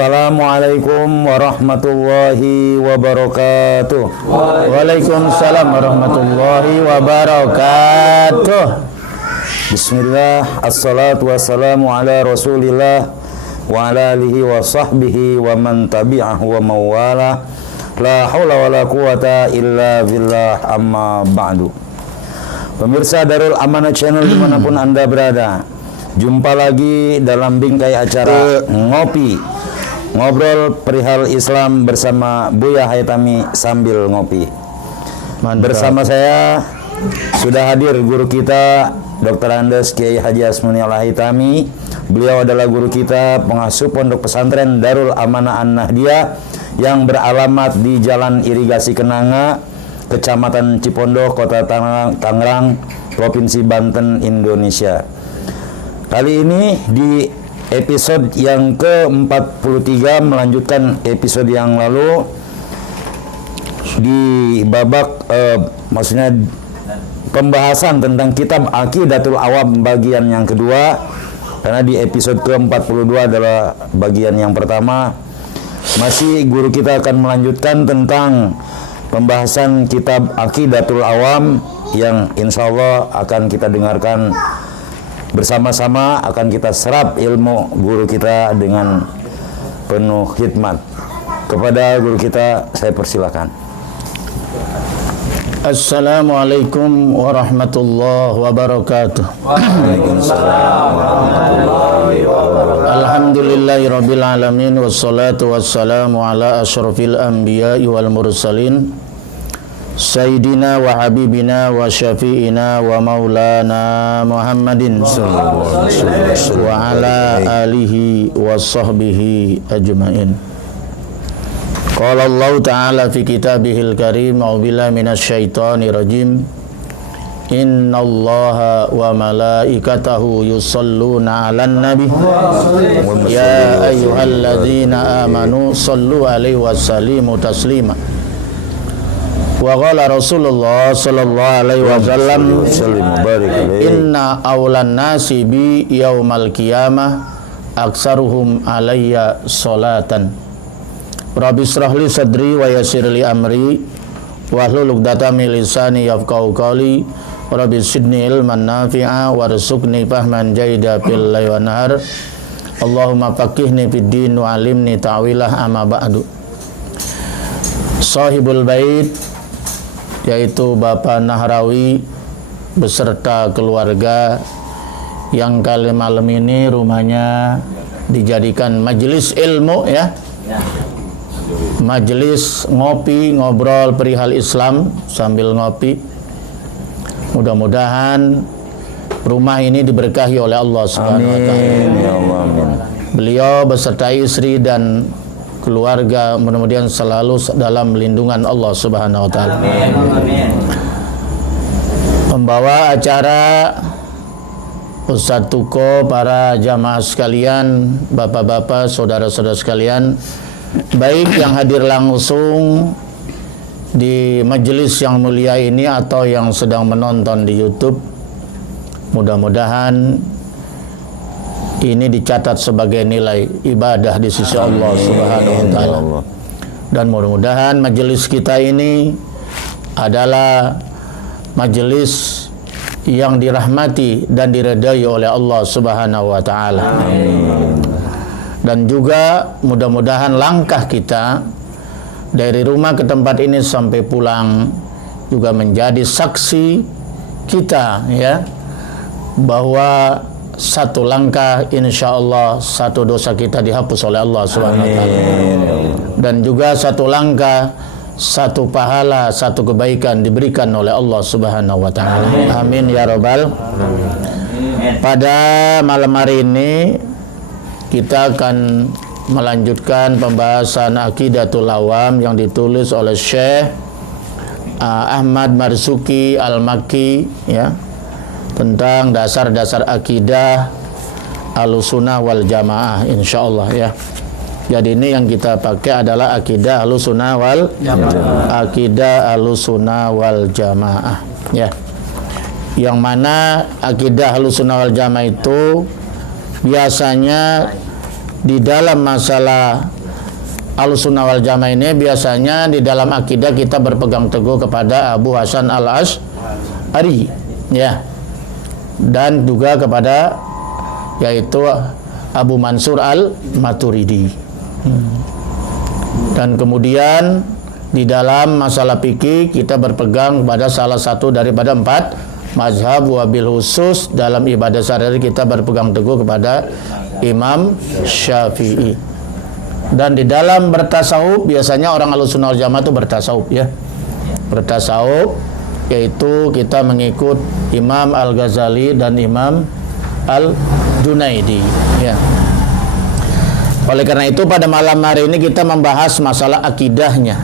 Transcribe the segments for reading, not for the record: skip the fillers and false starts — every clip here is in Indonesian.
Assalamualaikum warahmatullahi wabarakatuh. Waalaikumsalam warahmatullahi wabarakatuh. Bismillah, assalatu wassalamu ala rasulillah wa ala alihi wa sahbihi wa man tabi'ahu wa mawala. La hawla wa la quwata illa billah, amma ba'du. Pemirsa Darul Amanah Channel dimanapun Anda berada, jumpa lagi dalam bingkai acara Ngobrol Perihal Islam bersama Buya Haitami sambil ngopi. Mantap. Bersama saya sudah hadir guru kita Dr. Andes Kiai Haji Asmuni Al-Haitami. Beliau adalah guru kita, pengasuh Pondok Pesantren Darul Amanah An-Nahdiyah yang beralamat di Jalan Irigasi Kenanga, Kecamatan Cipondoh, Kota Tangerang, Provinsi Banten, Indonesia. Kali ini di episode yang ke-43 melanjutkan episode yang lalu di babak maksudnya pembahasan tentang kitab Aqidatul Awam bagian yang kedua, karena di episode ke-42 adalah bagian yang pertama. Masih guru kita akan melanjutkan tentang pembahasan kitab Aqidatul Awam yang insya Allah akan kita dengarkan bersama-sama, akan kita serap ilmu guru kita dengan penuh hikmat. Kepada guru kita saya persilakan. Assalamualaikum warahmatullahi wabarakatuh. Waalaikumsalam warahmatullahi wabarakatuh. Alhamdulillahirabbil alamin wassalatu wassalamu ala asyrafil anbiya'i wal mursalin Sayyidina wa habibina wa syafi'ina wa maulana Muhammadin sallallahu alaihi wasallam wa ala alihi wa sahbihi ajma'in. Qala Allah ta'ala fi kitabihil karim, a'udzubillahi minasyaitonir rajim. Innallaha wa malaikatahu yusalluna 'alan nabi ya ayyuhalladzina amanu sallu 'alaihi wa sallimu taslima. Wa qala Rasulullah sallallahu alaihi wasallam, inna awlan nasi bi yaumal qiyamah aksaruhum alayya salatan. Rabbi israh li sadri wa yassir li amri wahlul 'uqdatam min lisani yafqahu qawli. Rabbi zidni ilman nafi'a warzuqni fahman jaida fil laili wan nahar. Allahumma faqihni fid din wa 'allimni ta'wilah, amma ba'du. Sahibul bait, yaitu Bapak Nahrawi beserta keluarga yang kali malam ini rumahnya dijadikan majelis ilmu, ya. Majelis ngopi, ngobrol perihal Islam sambil ngopi. Mudah-mudahan rumah ini diberkahi oleh Allah Subhanahu wa taala. Ya Allah, amin. Beliau beserta istri dan keluarga mudah-mudahan selalu dalam lindungan Allah Subhanahu wa taala. Membawa acara Ustadz Tuko, para jamaah sekalian, bapak-bapak, saudara-saudara sekalian, baik yang hadir langsung di majelis yang mulia ini atau yang sedang menonton di YouTube, mudah-mudahan ini dicatat sebagai nilai ibadah di sisi Allah Subhanahu wa taala. Dan mudah-mudahan majelis kita ini adalah majelis yang dirahmati dan diridai oleh Allah Subhanahu wa taala. Dan juga mudah-mudahan langkah kita dari rumah ke tempat ini sampai pulang juga menjadi saksi kita, ya, bahwa satu langkah insya Allah satu dosa kita dihapus oleh Allah Subhanahu wa taala. Dan juga satu langkah satu pahala, satu kebaikan diberikan oleh Allah Subhanahu wa taala. Amin ya rabbal. Pada malam hari ini kita akan melanjutkan pembahasan Aqidatul Awam yang ditulis oleh Syekh Ahmad Marzuki Al-Makki, ya, tentang dasar-dasar akidah Ahlussunnah wal Jamaah, insyaallah, ya. Jadi ini yang kita pakai adalah akidah Ahlussunnah wal Jamaah. Akidah Ahlussunnah wal Jamaah, ya. Yang mana akidah Ahlussunnah wal Jamaah itu biasanya di dalam masalah Ahlussunnah wal Jamaah ini biasanya di dalam akidah kita berpegang teguh kepada Abu Hasan al-Asy'ari, ya, dan juga kepada yaitu Abu Mansur al-Maturidi. Dan kemudian di dalam masalah fikih kita berpegang pada salah satu daripada 4 mazhab, wabil khusus dalam ibadah sehari-hari kita berpegang teguh kepada Imam Syafi'i. Dan di dalam bertasawuf biasanya orang Ahlussunnah wal Jamaah itu bertasawuf, ya. Bertasawuf yaitu kita mengikut Imam Al-Ghazali dan Imam Al-Junaidi, ya. Oleh karena itu pada malam hari ini kita membahas masalah akidahnya,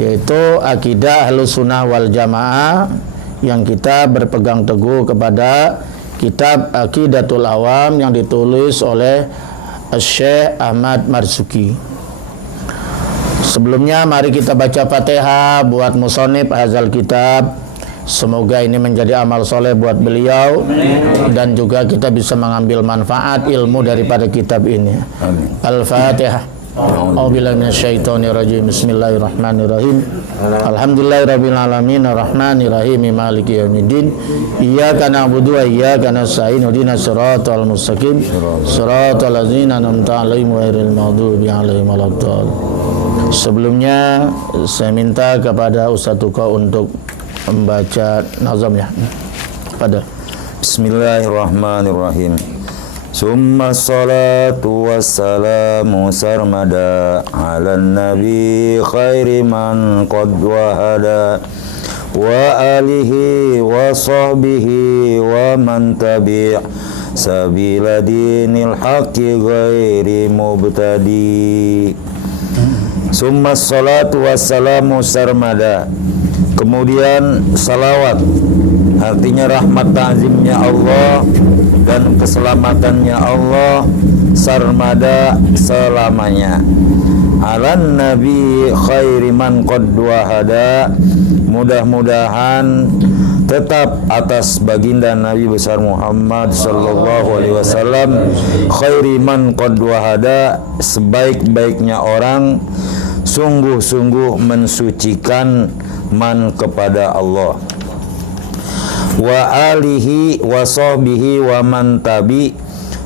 yaitu akidah Ahlussunnah wal Jamaah yang kita berpegang teguh kepada kitab Aqidatul Awam yang ditulis oleh Syekh Ahmad Marzuki. Sebelumnya mari kita baca Fatihah buat musonib hazal kitab. Semoga ini menjadi amal soleh buat beliau. Amin. Dan juga kita bisa mengambil manfaat ilmu daripada kitab ini. Al-Fatihah. A'udzubillahi minasyaitonir rajim. Bismillahirrahmanirrahim. Alhamdulillahirabbil alamin arrahmanirrahim maliki yaumiddin. Iyyaka na'budu wa iyyaka nasta'in. Ihdinas siratal mustaqim. Siratal ladzina an'amta 'alaihim ghairil maghdubi 'alaihim waladdallin. Sebelumnya saya minta kepada Ustaz Tuqa untuk membaca nazamnya. Pada Bismillahirrahmanirrahim. Summa salatu wassalamu sarmada ala nabi khairi man qad wahada wa alihi wa sahbihi wa man tabi' sabila dinil haqqi ghairi mubtadi. Summa salatu wassalamu sarmada. Kemudian salawat, artinya rahmat ta'zimnya Allah dan keselamatannya Allah sarmada selamanya. Alan nabi khairi man qad wahada. Mudah-mudahan tetap atas baginda Nabi besar Muhammad sallallahu alaihi wasallam khairi man qad wahada, sebaik-baiknya orang sungguh-sungguh mensucikan man kepada Allah, wa alihi wa sahbihi wa man tabi,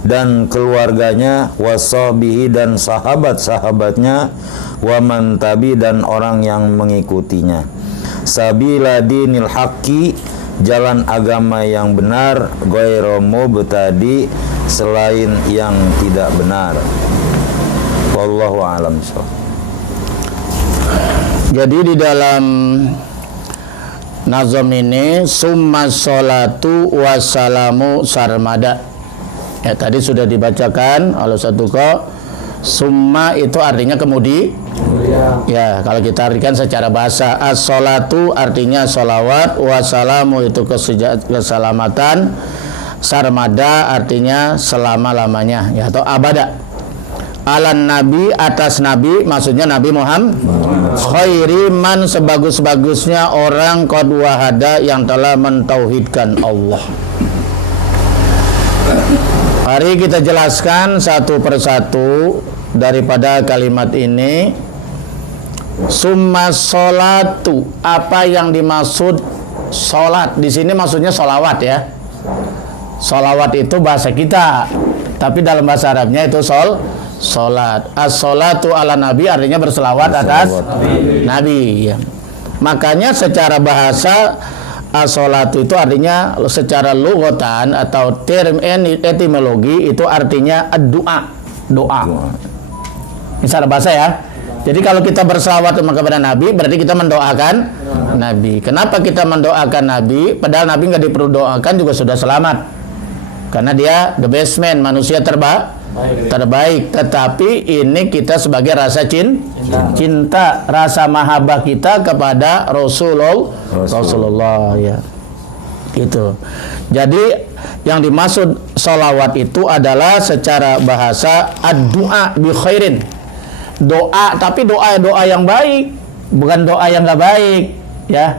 dan keluarganya, wa sahbihi dan sahabat-sahabatnya, wa man tabi dan orang yang mengikutinya, sabila dinil haqqi, jalan agama yang benar, ghairu mubtadi, selain yang tidak benar. Wallahu a'lam. Jadi di dalam nazam ini summa sholatu wassalamu sarmada. Ya, tadi sudah dibacakan oleh satu kok. Summa itu artinya kemudian. Ya, kalau kita artikan secara bahasa, as-sholatu artinya sholawat, wassalamu itu keselamatan, sarmada artinya selama-lamanya, ya, atau abada. Alan nabi, atas nabi, maksudnya Nabi Muhammad, khairi man, sebagus-bagusnya orang qad wahada yang telah mentauhidkan Allah. Mari kita jelaskan satu persatu daripada kalimat ini. Summa sholatu, apa yang dimaksud sholat di sini? Maksudnya sholawat, ya. Sholawat itu bahasa kita, tapi dalam bahasa Arabnya itu sholat. As-sholatu ala nabi artinya berselawat atas nabi, ya. Makanya secara bahasa as-sholatu itu artinya secara lughatan atau term etimologi itu artinya doa. Ini secara bahasa, ya. Jadi kalau kita berselawat kepada nabi berarti kita mendoakan nabi. Kenapa kita mendoakan nabi? Padahal nabi nggak diperlu doakan juga sudah selamat, karena dia the best man, manusia terbaik. Tetapi ini kita sebagai rasa cinta, rasa mahabbah kita kepada Rasulullah, ya. Gitu. Jadi yang dimaksud sholawat itu adalah secara bahasa ad-du'a bi khairin. Doa, tapi doa yang baik, bukan doa yang nggak baik, ya.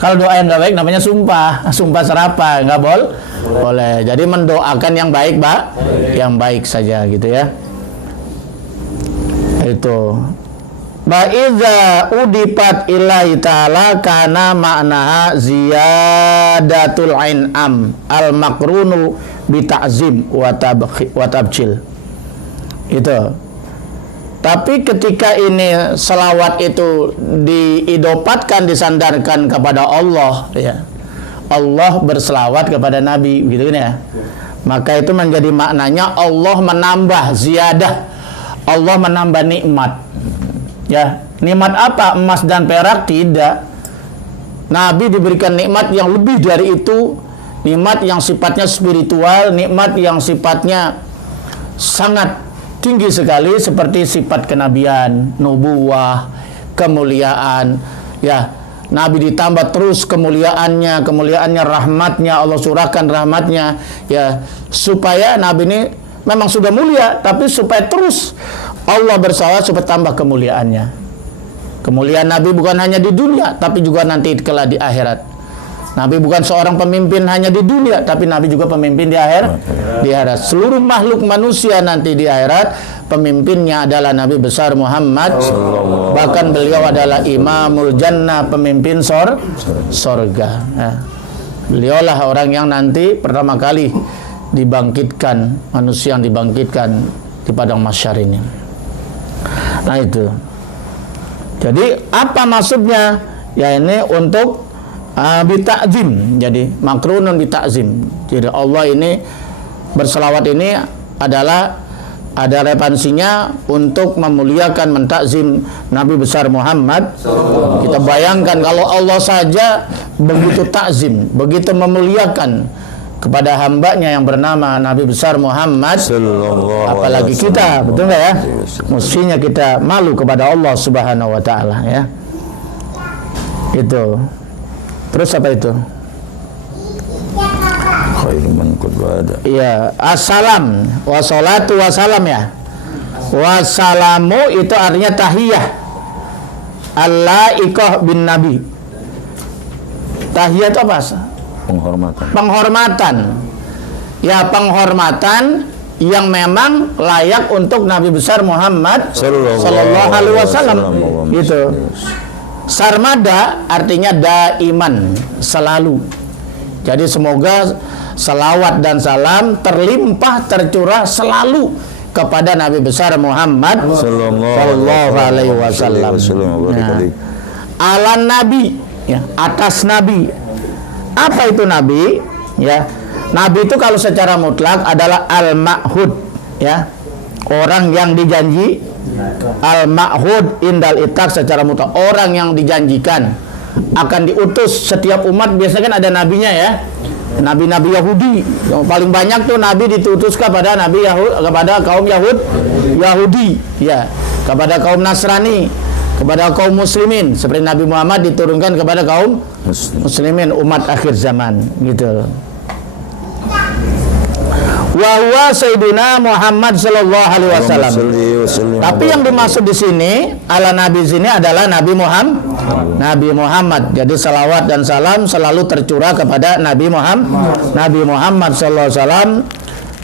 Kalau doa yang nggak baik namanya sumpah serapah, nggak boleh. Jadi mendoakan yang baik, Mbak, yang baik saja gitu ya. Itu. Ba'iza udifat ilahi ta'ala kana maknaha ziyadatul in'am al-makrunu bita'zim wa tabjil. Itu. Tapi ketika ini selawat itu diidopatkan, disandarkan kepada Allah, ya, Allah berselawat kepada Nabi, gitu kan ya. Maka itu menjadi maknanya Allah menambah ziyadah, Allah menambah nikmat. Ya, nikmat apa? Emas dan perak tidak. Nabi diberikan nikmat yang lebih dari itu, nikmat yang sifatnya spiritual, nikmat yang sifatnya sangat tinggi sekali seperti sifat kenabian, nubuwah, kemuliaan. Ya, Nabi ditambah terus kemuliaannya, rahmatnya, Allah surahkan rahmatnya, ya, supaya Nabi ini memang sudah mulia, tapi supaya terus Allah bersalawat supaya tambah kemuliaannya. Kemuliaan Nabi bukan hanya di dunia, tapi juga nanti kelak di akhirat. Nabi bukan seorang pemimpin hanya di dunia, tapi Nabi juga pemimpin di akhirat. Seluruh makhluk manusia nanti di akhirat, pemimpinnya adalah Nabi besar Muhammad. Bahkan beliau adalah Imamul Jannah, pemimpin sorga. Ya. Beliaulah orang yang nanti pertama kali dibangkitkan, manusia yang dibangkitkan di padang mahsyar ini. Nah itu. Jadi apa maksudnya? Ya ini untuk bita'zim, jadi makrunun bita'zim. Jadi Allah ini berselawat ini adalah ada relevansinya untuk memuliakan, mentakzim Nabi besar Muhammad. Kita bayangkan kalau Allah saja begitu takzim, begitu memuliakan kepada hambanya yang bernama Nabi besar Muhammad, apalagi kita, betul nggak ya? Mestinya kita malu kepada Allah Subhanahu wa taala, ya. Itu. Terus apa itu? Iya, assalam, wassalatu wassalam, ya. Wassalamu itu artinya tahiyah. Al-laikah bin Nabi. Tahiyah itu apa? Penghormatan. Ya, penghormatan yang memang layak untuk Nabi besar Muhammad sallallahu alaihi wasallam. Gitu. Sarmada artinya daiman, selalu. Jadi semoga salawat dan salam terlimpah, tercurah selalu kepada Nabi besar Muhammad sallallahu alaihi wasallam. Ala Nabi, ya, atas Nabi. Apa itu Nabi? Ya, Nabi itu kalau secara mutlak adalah al-ma'hud, ya, orang yang dijanji. Al-ma'hud indal itak secara mutlak, orang yang dijanjikan akan diutus setiap umat. Biasanya kan ada nabinya, ya, nabi-nabi Yahudi yang paling banyak tuh Nabi diutus kepada nabi kepada kaum Yahudi, ya, kepada kaum Nasrani, kepada kaum muslimin. Seperti Nabi Muhammad diturunkan kepada kaum muslimin, umat akhir zaman, gitu. Wa huwa sayyiduna Muhammad sallallahu alaihi wasallam. Tapi yang dimaksud di sini ala nabi sini adalah Nabi Muhammad. Jadi salawat dan salam selalu tercurah kepada Nabi Muhammad sallallahu alaihi wasallam.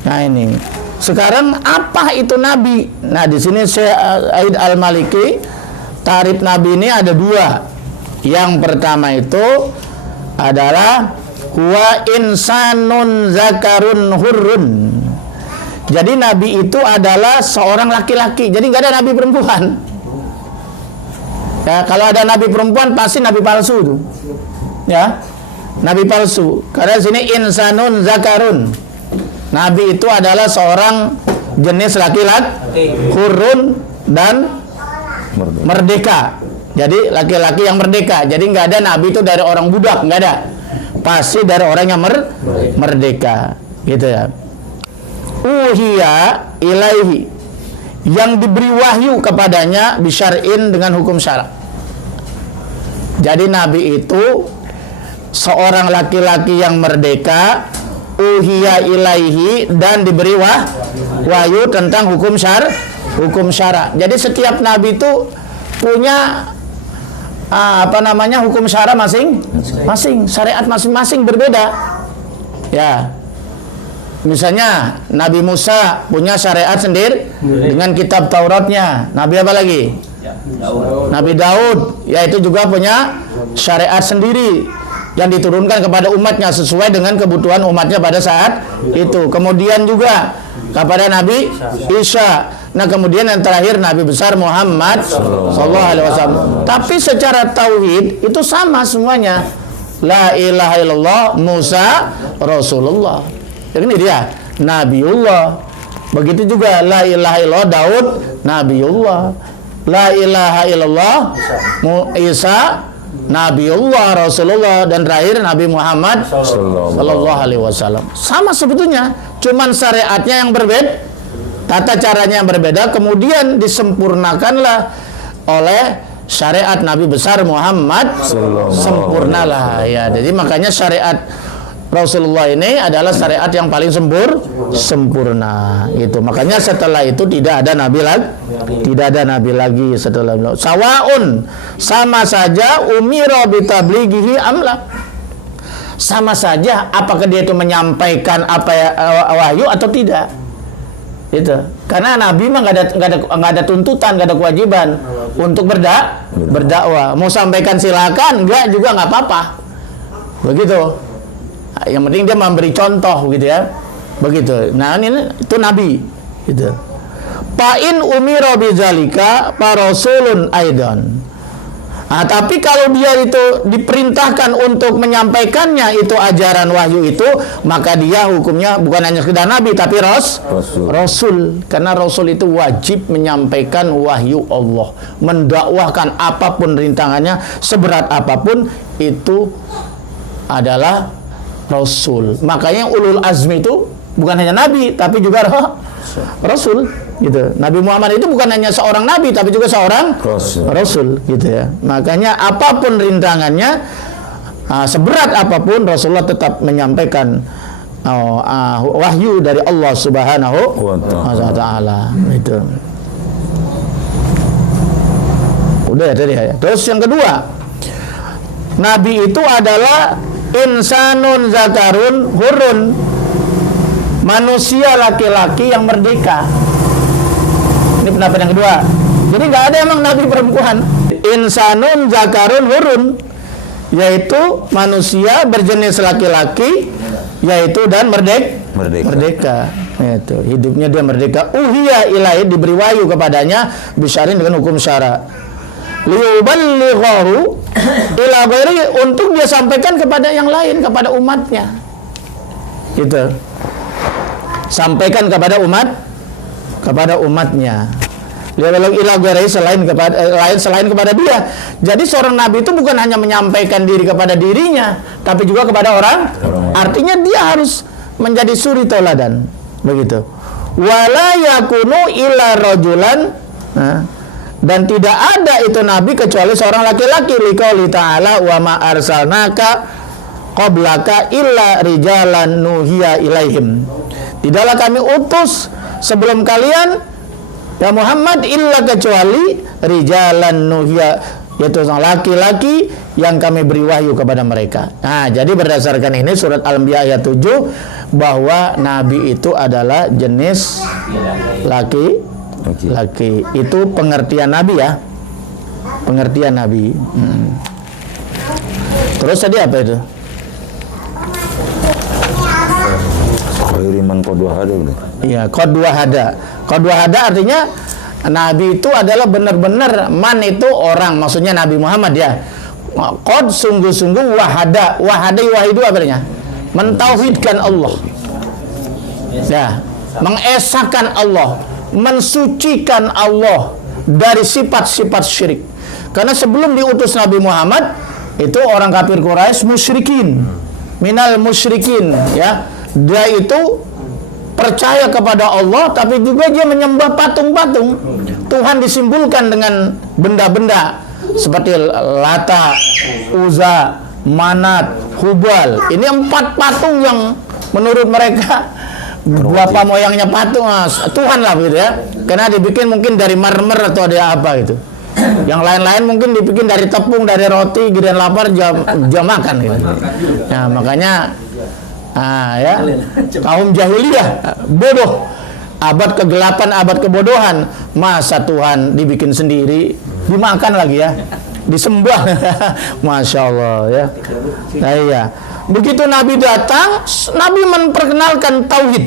Nah ini. Sekarang apa itu nabi? Nah di sini Syekh Aid Al-Maliki tarif nabi ini ada dua. Yang pertama itu adalah huwa insanun zakarun hurrun. Jadi nabi itu adalah seorang laki-laki. Jadi nggak ada nabi perempuan. Ya, kalau ada nabi perempuan pasti nabi palsu tuh. Ya, nabi palsu. Karena sini insanun zakarun. Nabi itu adalah seorang jenis laki-laki, hurrun dan merdeka. Jadi laki-laki yang merdeka. Jadi nggak ada nabi itu dari orang budak, nggak ada. Pasti dari orang yang merdeka, gitu ya. Uhiya ilaihi, yang diberi wahyu kepadanya bisyar'in, dengan hukum syarak. Jadi nabi itu seorang laki-laki yang merdeka, uhiya ilaihi, dan diberi wahyu tentang hukum syarak. Jadi setiap nabi itu punya hukum syara masing-masing, syariat masing-masing berbeda. Ya. Misalnya Nabi Musa punya syariat sendiri dengan kitab Tauratnya. Nabi apa lagi? Nabi Daud, yaitu juga punya syariat sendiri yang diturunkan kepada umatnya sesuai dengan kebutuhan umatnya pada saat itu. Kemudian juga kepada Nabi Isa. Nah, kemudian yang terakhir Nabi besar Muhammad sallallahu alaihi wasallam. Tapi secara tauhid itu sama semuanya. La ilaha illallah Musa Rasulullah. Ini dia Nabiullah. Begitu juga la ilaha illallah Daud Nabiullah. La ilaha illallah Isa Nabiullah Rasulullah, dan terakhir Nabi Muhammad sallallahu alaihi wasallam. Sama sebetulnya, cuman syariatnya yang berbeda, tata caranya yang berbeda, kemudian disempurnakanlah oleh syariat Nabi besar Muhammad. Sempurnalah ya. Jadi makanya syariat Rasulullah ini adalah syariat yang paling sempurna itu. Makanya setelah itu tidak ada nabi lagi setelah itu. Sawaun, sama saja umira bitablighihi amla. Sama saja apakah dia itu menyampaikan wahyu atau tidak. Itu. Karena nabi mah nggak ada tuntutan, nggak ada kewajiban untuk berdakwah. Mau sampaikan silakan, enggak juga nggak apa-apa. Begitu. Yang penting dia memberi contoh gitu ya. Begitu. Nah, ini itu nabi gitu. Fa'in umira bizalika fa rasulun aidan. Tapi kalau dia itu diperintahkan untuk menyampaikannya itu ajaran wahyu itu, maka dia hukumnya bukan hanya sekedar nabi tapi rasul. Karena rasul itu wajib menyampaikan wahyu Allah, mendakwahkan apapun rintangannya, seberat apapun itu adalah rasul. Makanya ulul azmi itu bukan hanya nabi tapi juga rasul gitu. Nabi Muhammad itu bukan hanya seorang nabi tapi juga seorang rasul gitu ya. Makanya apapun rintangannya, seberat apapun, Rasulullah tetap menyampaikan wahyu dari Allah Subhanahu wa taala itu. Udah ya tadi ya. Terus yang kedua, nabi itu adalah insanun zakarun hurun, manusia laki-laki yang merdeka. Ini pendapat yang kedua. Jadi nggak ada emang nabi perempuan. Insanun zakarun hurun, yaitu manusia berjenis laki-laki, yaitu dan merdeka. Itu hidupnya dia merdeka. Uhiya ilahi, diberi wahyu kepadanya bisyarin dengan hukum syara. Liyuballighahu ila ghairi, untuk dia sampaikan kepada yang lain, kepada umatnya. Gitu. Sampaikan kepada umatnya. Liyuballighahu ila ghairi, selain kepada dia. Jadi seorang nabi itu bukan hanya menyampaikan diri kepada dirinya, tapi juga kepada orang. Artinya dia harus menjadi suri tauladan. Begitu. Wala yakunu illa rajulan, dan tidak ada itu nabi kecuali seorang laki-laki. Liqauli ta'ala wa ma arsalnaka qablaka illa rijalan nuhiya ilaihim. Tidaklah kami utus sebelum kalian ya Muhammad illa kecuali rijalan nuhiya, yaitu laki-laki yang kami beri wahyu kepada mereka. Nah, jadi berdasarkan ini surat Al-Anbiya ayat 7 bahwa nabi itu adalah jenis laki. Itu pengertian nabi ya. Pengertian nabi. Terus tadi apa itu? Khairiman qadwa hada. Iya, qadwa hada. Qadwa hada artinya nabi itu adalah benar-benar, man itu orang, maksudnya Nabi Muhammad ya. Qad sungguh-sungguh wahada. Wahada wahidu apa artinya? Mentauhidkan Allah. Ya, mengesahkan Allah, mensucikan Allah dari sifat-sifat syirik. Karena sebelum diutus Nabi Muhammad itu orang kafir Quraisy musyrikin, minal musyrikin ya. Dia itu percaya kepada Allah tapi juga dia menyembah patung-patung. Tuhan disimbolkan dengan benda-benda seperti Lata, Uzza, Manat, Hubal. Ini 4 patung yang menurut mereka bapak moyangnya patung Tuhan lah gitu ya. Karena dibikin mungkin dari marmer atau ada apa gitu. Yang lain-lain mungkin dibikin dari tepung, dari roti, giliran lapar jam makan gitu. Nah, makanya ya, kaum jahiliyah bodoh. Abad kegelapan, abad kebodohan. Masa Tuhan dibikin sendiri, dimakan lagi ya, disembah. Masya Allah ya. Nah, iya. Begitu Nabi datang, Nabi memperkenalkan tauhid.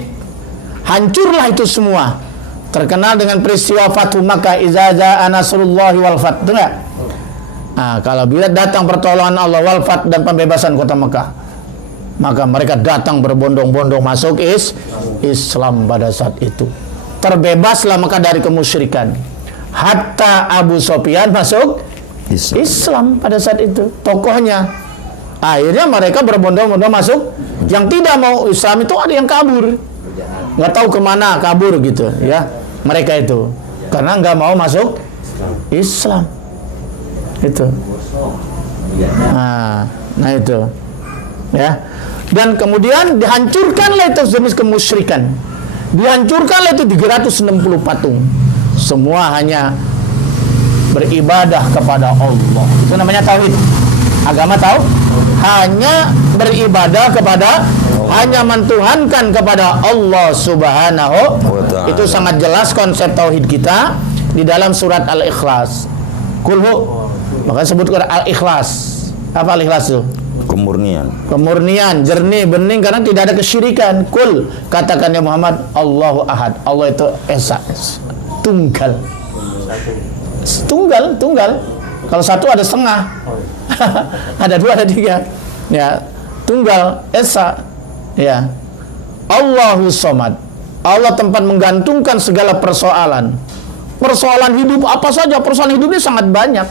Hancurlah itu semua. Terkenal dengan peristiwa Fathu Makkah, iza jaa nasrullahi wal fath. Dengar? Nah, kalau bila datang pertolongan Allah wal fath dan pembebasan kota Mekah, maka mereka datang berbondong-bondong masuk Islam pada saat itu. Terbebaslah Mekah dari kemusyrikan. Hatta Abu Sufyan masuk Islam pada saat itu. Tokohnya. Akhirnya mereka berbondong-bondong masuk. Yang tidak mau Islam itu ada yang kabur. Nggak tahu kemana kabur gitu ya. Mereka itu. Karena nggak mau masuk Islam. Itu. Nah itu. Ya. Dan kemudian dihancurkanlah itu jenis kemusyrikan. Dihancurkanlah itu 360 patung. Semua hanya beribadah kepada Allah. Itu namanya tauhid. Agama tahu? Hanya beribadah kepada, hanya mentuhankan kepada Allah Subhanahu wa ta'ala. Itu sangat jelas konsep tauhid kita di dalam surat Al-Ikhlas. Kulhu, maka sebutkan Al-Ikhlas. Apa Al-Ikhlas itu? Kemurnian, jernih, bening, karena tidak ada kesyirikan. Kul, katakan ya Muhammad, Allahu Ahad. Allah itu esa, tunggal. Tunggal. Kalau satu ada setengah. Ada dua, ada tiga. Ya, tunggal, esa. Ya. Allahu Somad. Allah tempat menggantungkan segala persoalan. Persoalan hidup apa saja, persoalan hidup ini sangat banyak.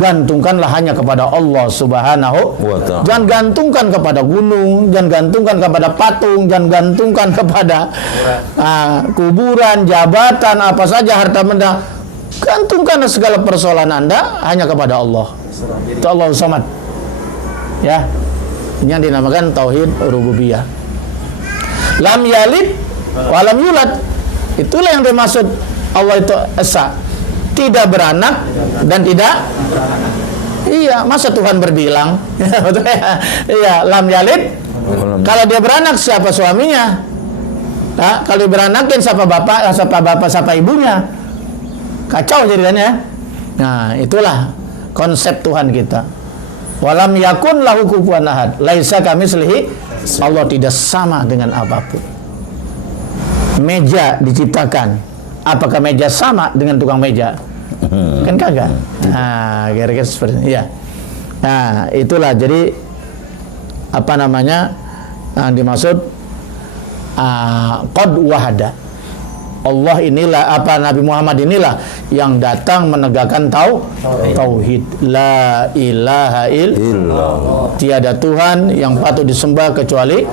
Gantungkanlah hanya kepada Allah Subhanahu wa ta'ala. Jangan gantungkan kepada gunung, jangan gantungkan kepada patung, jangan gantungkan kepada kuburan, jabatan, apa saja, harta benda. Gantungkanlah segala persoalan Anda hanya kepada Allah. Itu Allahu Samad. Ya. Ini yang dinamakan tauhid rububiyah. Lam yalid wa lam yulad. Itulah yang dimaksud Allah itu esa. Tidak beranak dan tidak. Iya, masa Tuhan berbilang? Iya, lam yalid. Kalau dia beranak, siapa suaminya? Nah, kalau dia beranakin, siapa bapak, siapa ibunya? Kacau jadinya. Nah, itulah konsep Tuhan kita. Walam yakun lahu kufuwan ahad. Laisa kamitslihi. Allah tidak sama dengan apapun. Meja diciptakan. Apakah meja sama dengan tukang meja? Kan kagak. Nah, kira-kira seperti itu. Ya. Nah, itulah jadi apa namanya yang dimaksud qad wahada. Allah inilah, apa, Nabi Muhammad inilah yang datang menegakkan tauhid. La ilaha illallah. Tiada Tuhan yang patut disembah kecuali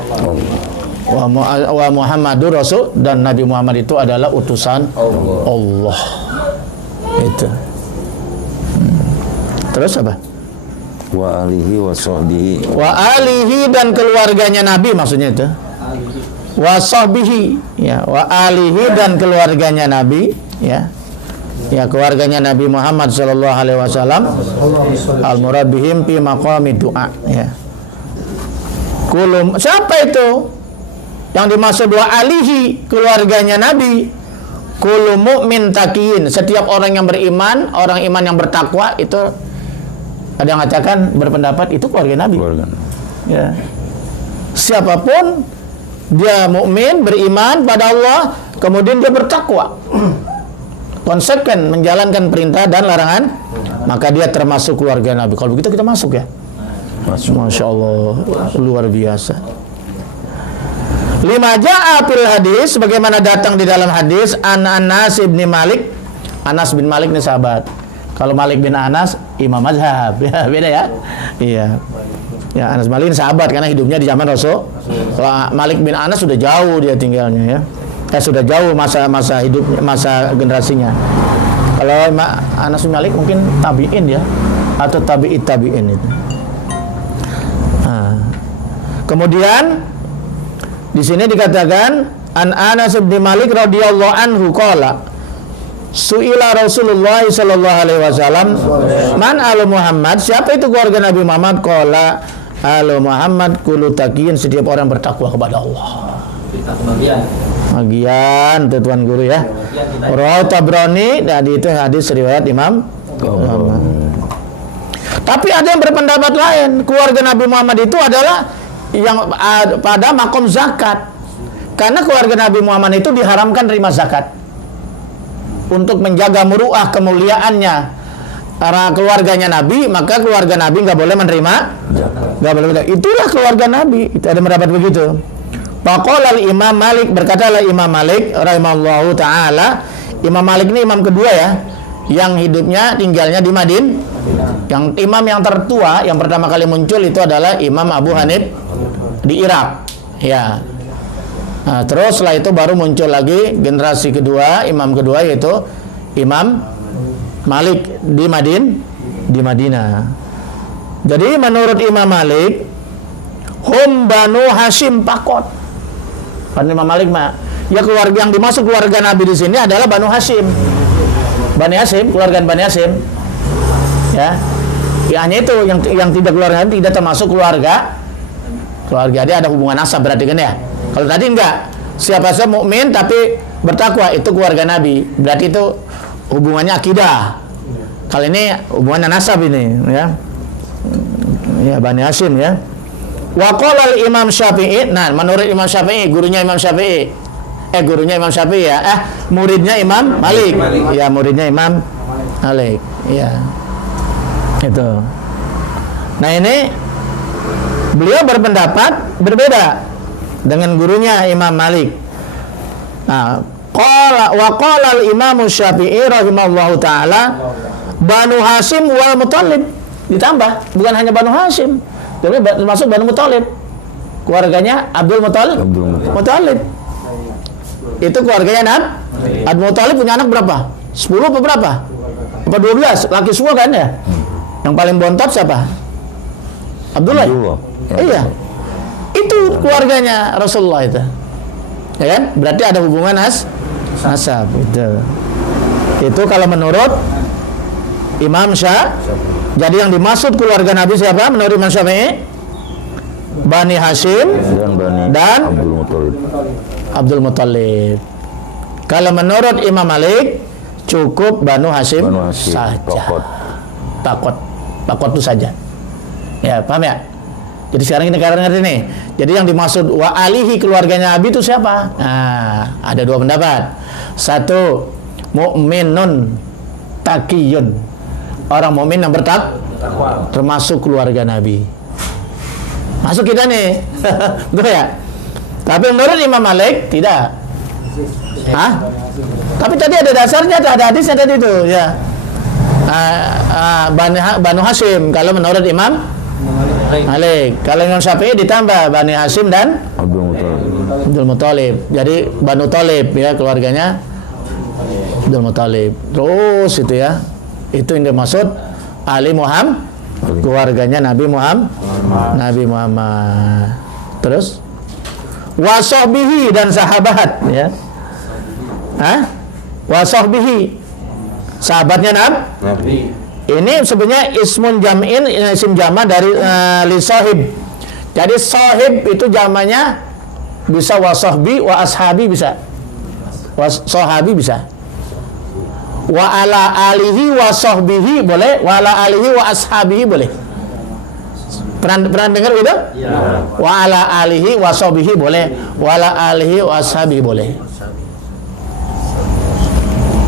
wa Muhammadur Rasul, dan Nabi Muhammad itu adalah utusan Allah. Itu. Terus apa? Wa alihi wa sahbihi. Wa alihi dan keluarganya Nabi, maksudnya itu. Wa sahbihi, ya, wa alihi dan keluarganya Nabi, ya. Ya, keluarganya Nabi Muhammad sallallahu alaihi wasallam, al murad bihim fi maqami du'a, ya. Kulum, siapa itu? Yang dimaksud wa alihi, keluarganya Nabi. Kullu mu'min taqiyin, setiap orang yang beriman, orang iman yang bertakwa, itu ada yang mengatakan, berpendapat itu keluarga Nabi. Ya. Siapapun dia mukmin, beriman pada Allah, kemudian dia bertakwa, konsekuen menjalankan perintah dan larangan, maka dia termasuk keluarga Nabi. Kalau begitu kita masuk ya. Masya Allah, luar biasa. Lima ja'a fil hadis, bagaimana datang di dalam hadis, Anas bin Malik. Anas bin Malik ini sahabat. Kalau Malik bin Anas imam mazhab, ya, beda ya. Iya. Ya, Anas bin Malik ini sahabat karena hidupnya di zaman Rasul. Kalau Malik bin Anas sudah jauh dia tinggalnya, ya. Sudah jauh masa hidup, masa generasinya. Kalau Anas bin Malik mungkin tabi'in ya, atau tabi'in itu. Nah. Kemudian di sini dikatakan An Anas bin Malik radhiyallahu anhu qala, Su'ila Rasulullah sallallahu alaihi wasallam, man alu Muhammad? Siapa itu keluarga Nabi Muhammad? Qala alu Muhammad kullu taqiyin, setiap orang bertakwa kepada Allah. Bagian itu Tuan Guru ya. Rawahu Tabrani, dan itu hadis riwayat Imam Muhammad. Tapi ada yang berpendapat lain, keluarga Nabi Muhammad itu adalah yang pada makom zakat. Karena keluarga Nabi Muhammad itu diharamkan terima zakat. Untuk menjaga muruah kemuliaannya para keluarganya Nabi, maka keluarga Nabi nggak boleh menerima nggak boleh. Itulah keluarga Nabi. Itu ada mendapat begitu. Faqala Imam Malik, berkatalah Imam Malik rahimallahu taala. Imam Malik ini imam kedua ya, yang hidupnya tinggalnya di Madinah. Yang imam yang tertua yang pertama kali muncul itu adalah Imam Abu Hanif di Irak. Ya. Nah, terus setelah itu baru muncul lagi generasi kedua, imam kedua yaitu Imam Malik di Madinah. Jadi menurut Imam Malik, hum Banu Hashim Pakot. Banu Imam Malik mah, ya keluarga yang dimaksud keluarga Nabi di sini adalah Banu Hashim. Bani Hashim, keluarga Bani Hashim. Ya. Ya hanya itu yang tidak keluarga, tidak termasuk keluarga dia ada hubungan nasab berarti kan ya. Kalau tadi enggak, siapa saja mukmin tapi bertakwa itu keluarga Nabi. Berarti itu hubungannya akidah. Kali ini hubungannya nasab ini, ya. Ya Bani Hashim ya. Wa qala Imam Syafi'i. Nah, menurut Imam Syafi'i, gurunya Imam Syafi'i. Ya. Muridnya Imam Malik. Ya, muridnya Imam Malik. Ya. Itu. Nah, ini beliau berpendapat berbeda dengan gurunya Imam Malik. Nah, qala al-Imam Syafi'i rahimahullahu taala Banu Hashim wal Muthalib. Ditambah, bukan hanya Banu Hashim, tapi termasuk Banu Muthalib. Keluarganya Abdul Muthalib. Itu keluarganya Nabi. Abdul Muthalib punya anak berapa? 10 atau berapa? Apa 12? Laki semua kan ya? Yang paling bontot siapa? Abdullah. Iya. Itu keluarganya Rasulullah itu. Ya kan? Berarti ada hubungan nasab itu. Itu kalau menurut Imam Syafi'i. Jadi yang dimaksud keluarga Nabi siapa menurut Imam Syafi'i? Bani Hashim dan Abdul Muthalib. Kalau menurut Imam Malik cukup Banu Hashim saja. Pakot itu saja. Ya, paham ya? Jadi sekarang kita ngerti nih. Jadi yang dimaksud wa alihi keluarganya Nabi itu siapa? Nah, ada dua pendapat. Satu, mukminun taqiyun. Orang mukmin yang bertakwa termasuk keluarga Nabi. Masuk kita nih. Betul ya? Tapi menurut Imam Malik tidak. Hah? Tapi tadi ada dasarnya, ada hadisnya tadi itu, ya. Banu Hashim kalau menurut Imam Malik. Kalau Imam Syafi'i ditambah Bani Hashim dan Abdul Muthalib. Jadi Banu Thalib ya keluarganya Abdul Muthalib. Terus itu ya. Itu yang dimaksud Ali Muhammad, keluarganya Nabi Muhammad. Terus wasahbihi dan sahabat ya. Wasahbihi sahabatnya Nabi. Ini sebenarnya ismun jam'in, isim jama dari li sahib. Jadi sahib itu jamanya bisa wasahbi wa ashabi bisa. Sahabi bisa. Wa ala alihi wa sahbihi boleh, wa ala alihi wa ashabihi boleh. Pernah dengar itu? Ya. Wa ala alihi wa sahbihi boleh, wa ala alihi wa ashabihi boleh.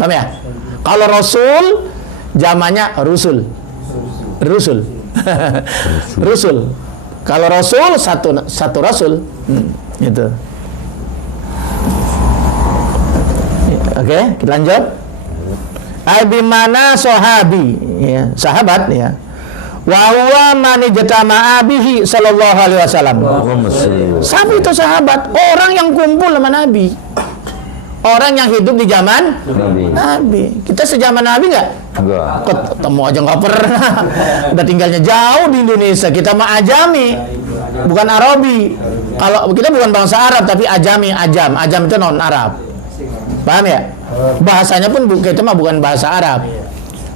Paham ya? Kalau Rasul jamannya Rusul. Rusul. Kalau Rasul satu Rasul. Itu. Oke, kita lanjut. Bimana sahabi ya, sahabat ya. Wa huwa man ijtama'a bihi sallallahu alaihi wasallam. Sahabat itu sahabat, orang yang kumpul sama Nabi. Orang yang hidup di zaman Nabi. Kita sejaman Nabi enggak? Ketemu aja enggak pernah. Udah tinggalnya jauh di Indonesia. Kita mah ajami, bukan Arabi. Kalau kita bukan bangsa Arab tapi ajami, ajam. Ajam itu non Arab. Paham ya? Bahasanya pun kita mah bukan bahasa Arab.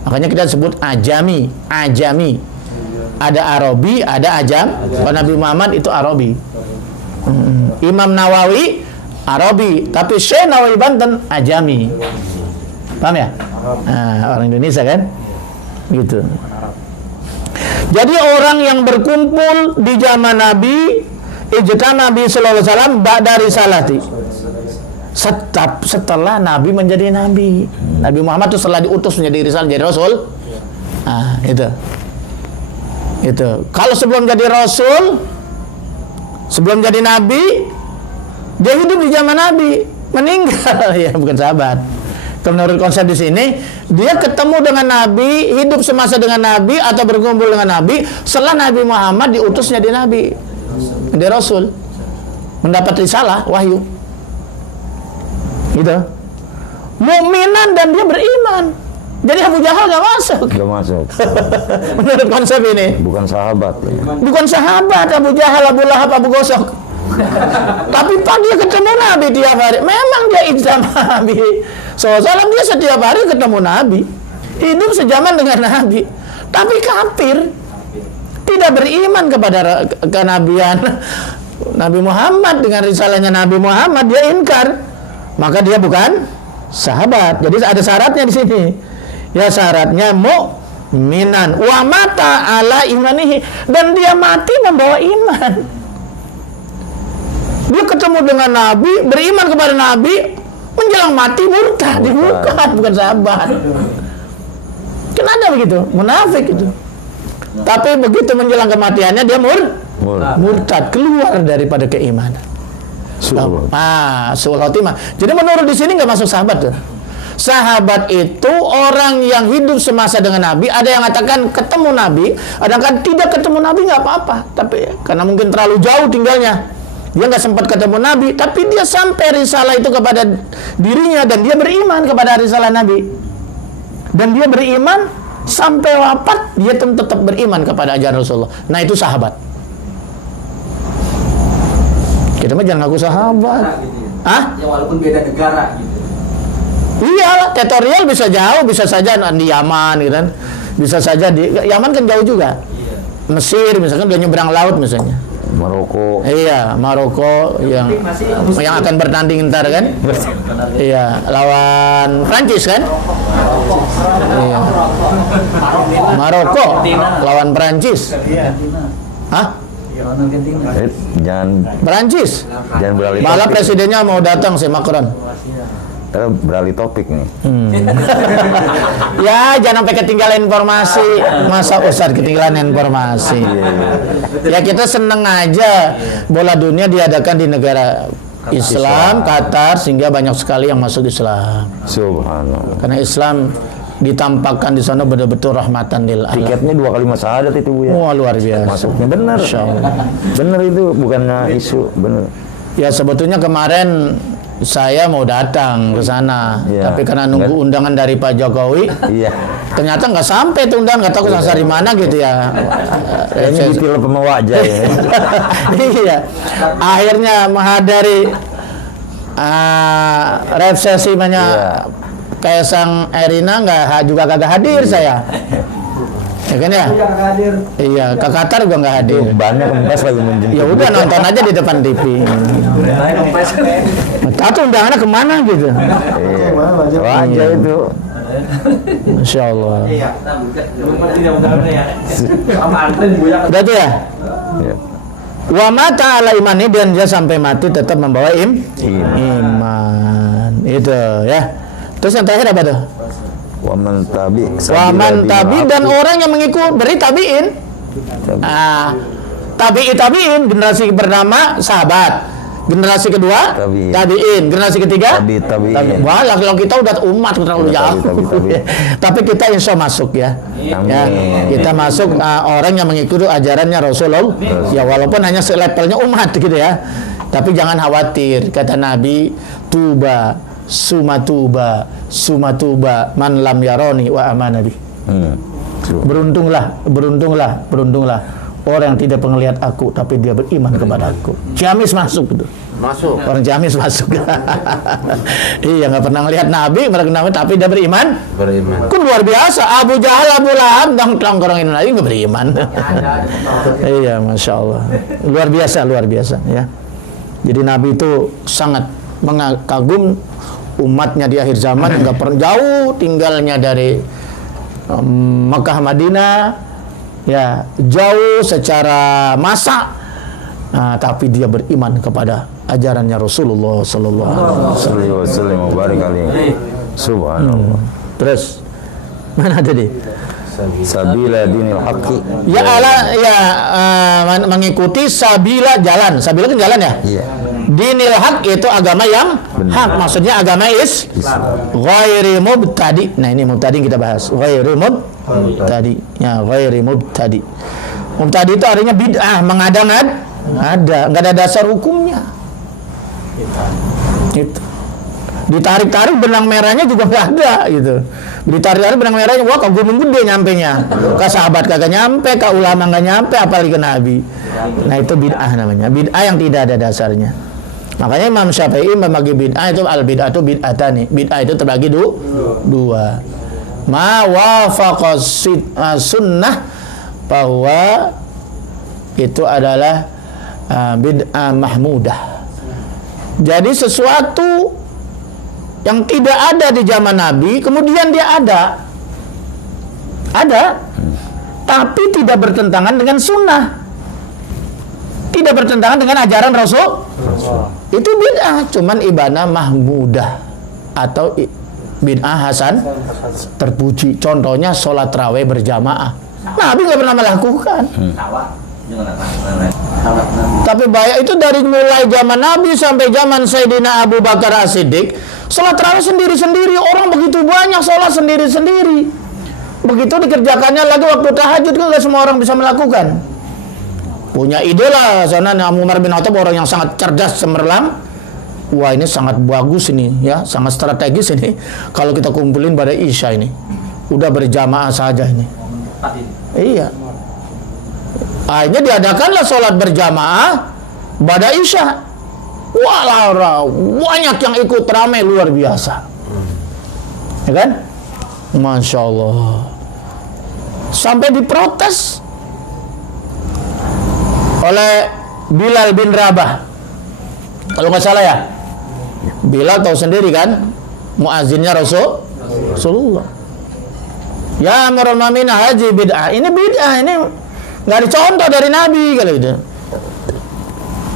Makanya kita sebut ajami. Ada Arabi, ada ajam. Kalau Nabi Muhammad itu Arabi. Imam Nawawi Arabi, tapi Syekh Nawawi Banten ajami. Paham ya? Nah, orang Indonesia kan? Gitu. Jadi orang yang berkumpul di zaman Nabi, Nabi sallallahu alaihi wasallam ba'da risalati. Setelah Nabi menjadi Nabi. Nabi Muhammad itu setelah diutus menjadi risalah, jadi Rasul. Itu. Kalau sebelum jadi Rasul, sebelum jadi Nabi, dia hidup di zaman Nabi, meninggal. Ya, bukan sahabat. Menurut konsep di sini, dia ketemu dengan Nabi, hidup semasa dengan Nabi atau berkumpul dengan Nabi setelah Nabi Muhammad diutus jadi Nabi, jadi Rasul, mendapat risalah, wahyu. Gitu. Mukminan dan dia beriman. Jadi Abu Jahal gak masuk. Gak masuk. Menurut konsep ini. Bukan sahabat. Ya. Bukan sahabat Abu Jahal, Abu Lahab, Abu Gosok. Tapi pak dia ketemu Nabi tiap hari. Memang dia izam Nabi. Soalnya dia setiap hari ketemu Nabi, hidup sejaman dengan Nabi. Tapi kafir, tidak beriman kepada kenabian Nabi Muhammad, dengan risalahnya Nabi Muhammad dia ingkar. Maka dia bukan sahabat. Jadi ada syaratnya di sini. Ya, syaratnya mu'minan wa mata ala imanihi, dan dia mati membawa iman. Dia ketemu dengan Nabi, beriman kepada Nabi, menjelang mati murtad, bukan sahabat. Kenapa begitu? Munafik itu. Tapi begitu menjelang kematiannya dia murtad, keluar daripada keimanan. Su'ul khotimah. Jadi menurut di sini nggak masuk sahabat tuh. Sahabat itu orang yang hidup semasa dengan Nabi. Ada yang mengatakan ketemu Nabi, ada yang katakan tidak ketemu Nabi nggak apa-apa. Tapi karena mungkin terlalu jauh tinggalnya, dia nggak sempat ketemu Nabi. Tapi dia sampai risalah itu kepada dirinya dan dia beriman kepada risalah Nabi. Dan dia beriman sampai wafat, dia tetap beriman kepada ajaran Rasulullah. Nah, itu sahabat. Kita mah jangan ngaku sahabat. Ya walaupun beda negara gitu. Iya, teritorial bisa jauh, bisa saja di Yaman gitu kan. Bisa saja di Yaman kan jauh juga. Mesir misalkan udah nyebrang laut misalnya. Maroko. Iya, Maroko yang akan bertanding ntar kan? Iya, lawan Prancis kan? Iya. Maroko lawan Prancis. Hah? Jangan Prancis. Jangan beralih. Malah presidennya mau datang si Macron. Beralih topik nih. Ya, jangan sampai ketinggalan informasi. Masa Ustaz ketinggalan informasi. Ya, kita seneng aja bola dunia diadakan di negara Islam, Qatar, sehingga banyak sekali yang masuk Islam. Subhanallah. Karena Islam ditampakkan di sana betul-betul rahmatan lil alamin. Tiketnya 2 kali syahadat itu, Bu ya. Wah, luar biasa. Masuknya benar. Benar itu, bukannya isu, benar. Ya, sebetulnya kemarin saya mau datang ke sana, ya, tapi karena nunggu undangan dari Pak Jokowi, ternyata nggak sampai tuh undangan, nggak tahu kesasar di mana gitu ya. Kayaknya di film wajah ya. Iya, akhirnya menghadiri resepsi Kaisang Erina juga kagak hadir saya. Ya kan ya? Iya, ke Qatar gua nggak hadir. Banyak kempes lagi menjemput. Ya udah, nonton aja di depan TV. Tahu undangannya kemana gitu? Wajah itu. Masya Allah. Udah tuh ya? Wa mata ala imani, dan dia sampai mati tetap membawa iman. Itu ya. Terus yang terakhir apa tuh? Waman tabi dan orang yang mengikut dari tabiin. Tabiin generasi pertama sahabat, generasi kedua tabiin, generasi ketiga tabiin. Wah, kalau kita udah umat terlalu jauh. Tapi kita insya masuk ya. Ya, kita masuk orang yang mengikuti ajarannya Rasulullah. Ya, walaupun hanya selevelnya umat gitu ya. Tapi jangan khawatir, kata Nabi, tuba sumatuba man lam yaroni wa amana bi. Beruntunglah orang yang tidak melihat aku tapi dia beriman kepada aku. Ciamis masuk gitu. Masuk. Orang Ciamis masuk. Iya, nggak pernah lihat Nabi, tapi dia beriman. Beriman. Kan luar biasa. Abu Jahal, Abu Lahab, tongkrongin lagi nggak beriman. Iya, masya Allah. Luar biasa, ya. Jadi Nabi itu sangat mengagum umatnya di akhir zaman yang nggak pernah jauh tinggalnya dari Mekah Madinah, ya jauh secara masa. Nah, tapi dia beriman kepada ajarannya Rasulullah sallallahu alaihi wasallam. Barik alaihi. Subhanallah. Terus mana tadi? Sabila dinil haqqi. Ya mengikuti sabila jalan. Sabila kan jalan ya? Iya. Dinil haq itu agama yang hak. Maksudnya agama Islam. Ghairi mubtadi. Nah, ini mubtadi kita bahas. Ghairi mubtadi. Ya, ghairi mubtadi. Mubtadi itu artinya bid'ah, mengada-ngada. Enggak ada dasar hukumnya. Itu. Ditarik-tarik benang merahnya juga nggak ada gitu. Ditarik-tarik benang merahnya, wah ke gunung gede nyampenya, ke sahabat kagak nyampe, ke ulama nggak nyampe, apalagi ke nabi. Nah itu bid'ah namanya, bid'ah yang tidak ada dasarnya. Makanya Imam Syafi'i membagi bid'ah itu al-bid'ah itu bid'atani. Bid'ah itu terbagi dua. Ma wafaqa sunnah, bahwa itu adalah bid'ah mahmudah. Jadi sesuatu yang tidak ada di zaman Nabi, kemudian dia ada, tapi tidak bertentangan dengan sunnah, tidak bertentangan dengan ajaran Rasul. Itu bid'ah, cuman ibadah mahmudah atau bid'ah hasan terpuji. Contohnya sholat tarawih berjamaah, Nabi nggak pernah melakukan. Tapi banyak itu dari mulai zaman Nabi sampai zaman Sayyidina Abu Bakar As-Siddiq, sholat tarawih sendiri-sendiri. Orang begitu banyak sholat sendiri-sendiri. Begitu dikerjakannya lagi waktu tahajud, kan nggak semua orang bisa melakukan. Punya ide lah, soalnya Umar bin Khattab orang yang sangat cerdas, cemerlang. Wah, ini sangat bagus ini, ya, sangat strategis ini. Kalau kita kumpulin pada Isya ini, udah berjamaah saja ini. Iya. Akhirnya diadakanlah sholat berjamaah pada Isya. Walau banyak yang ikut, ramai luar biasa, ya kan? Masya Allah. Sampai diprotes oleh Bilal bin Rabah, kalau nggak salah ya. Bilal tahu sendiri kan, muazzinnya Rasulullah. Ya amirul mu'minin haji bid'ah. Ini bid'ah, ini nggak dicontoh dari Nabi kalau itu.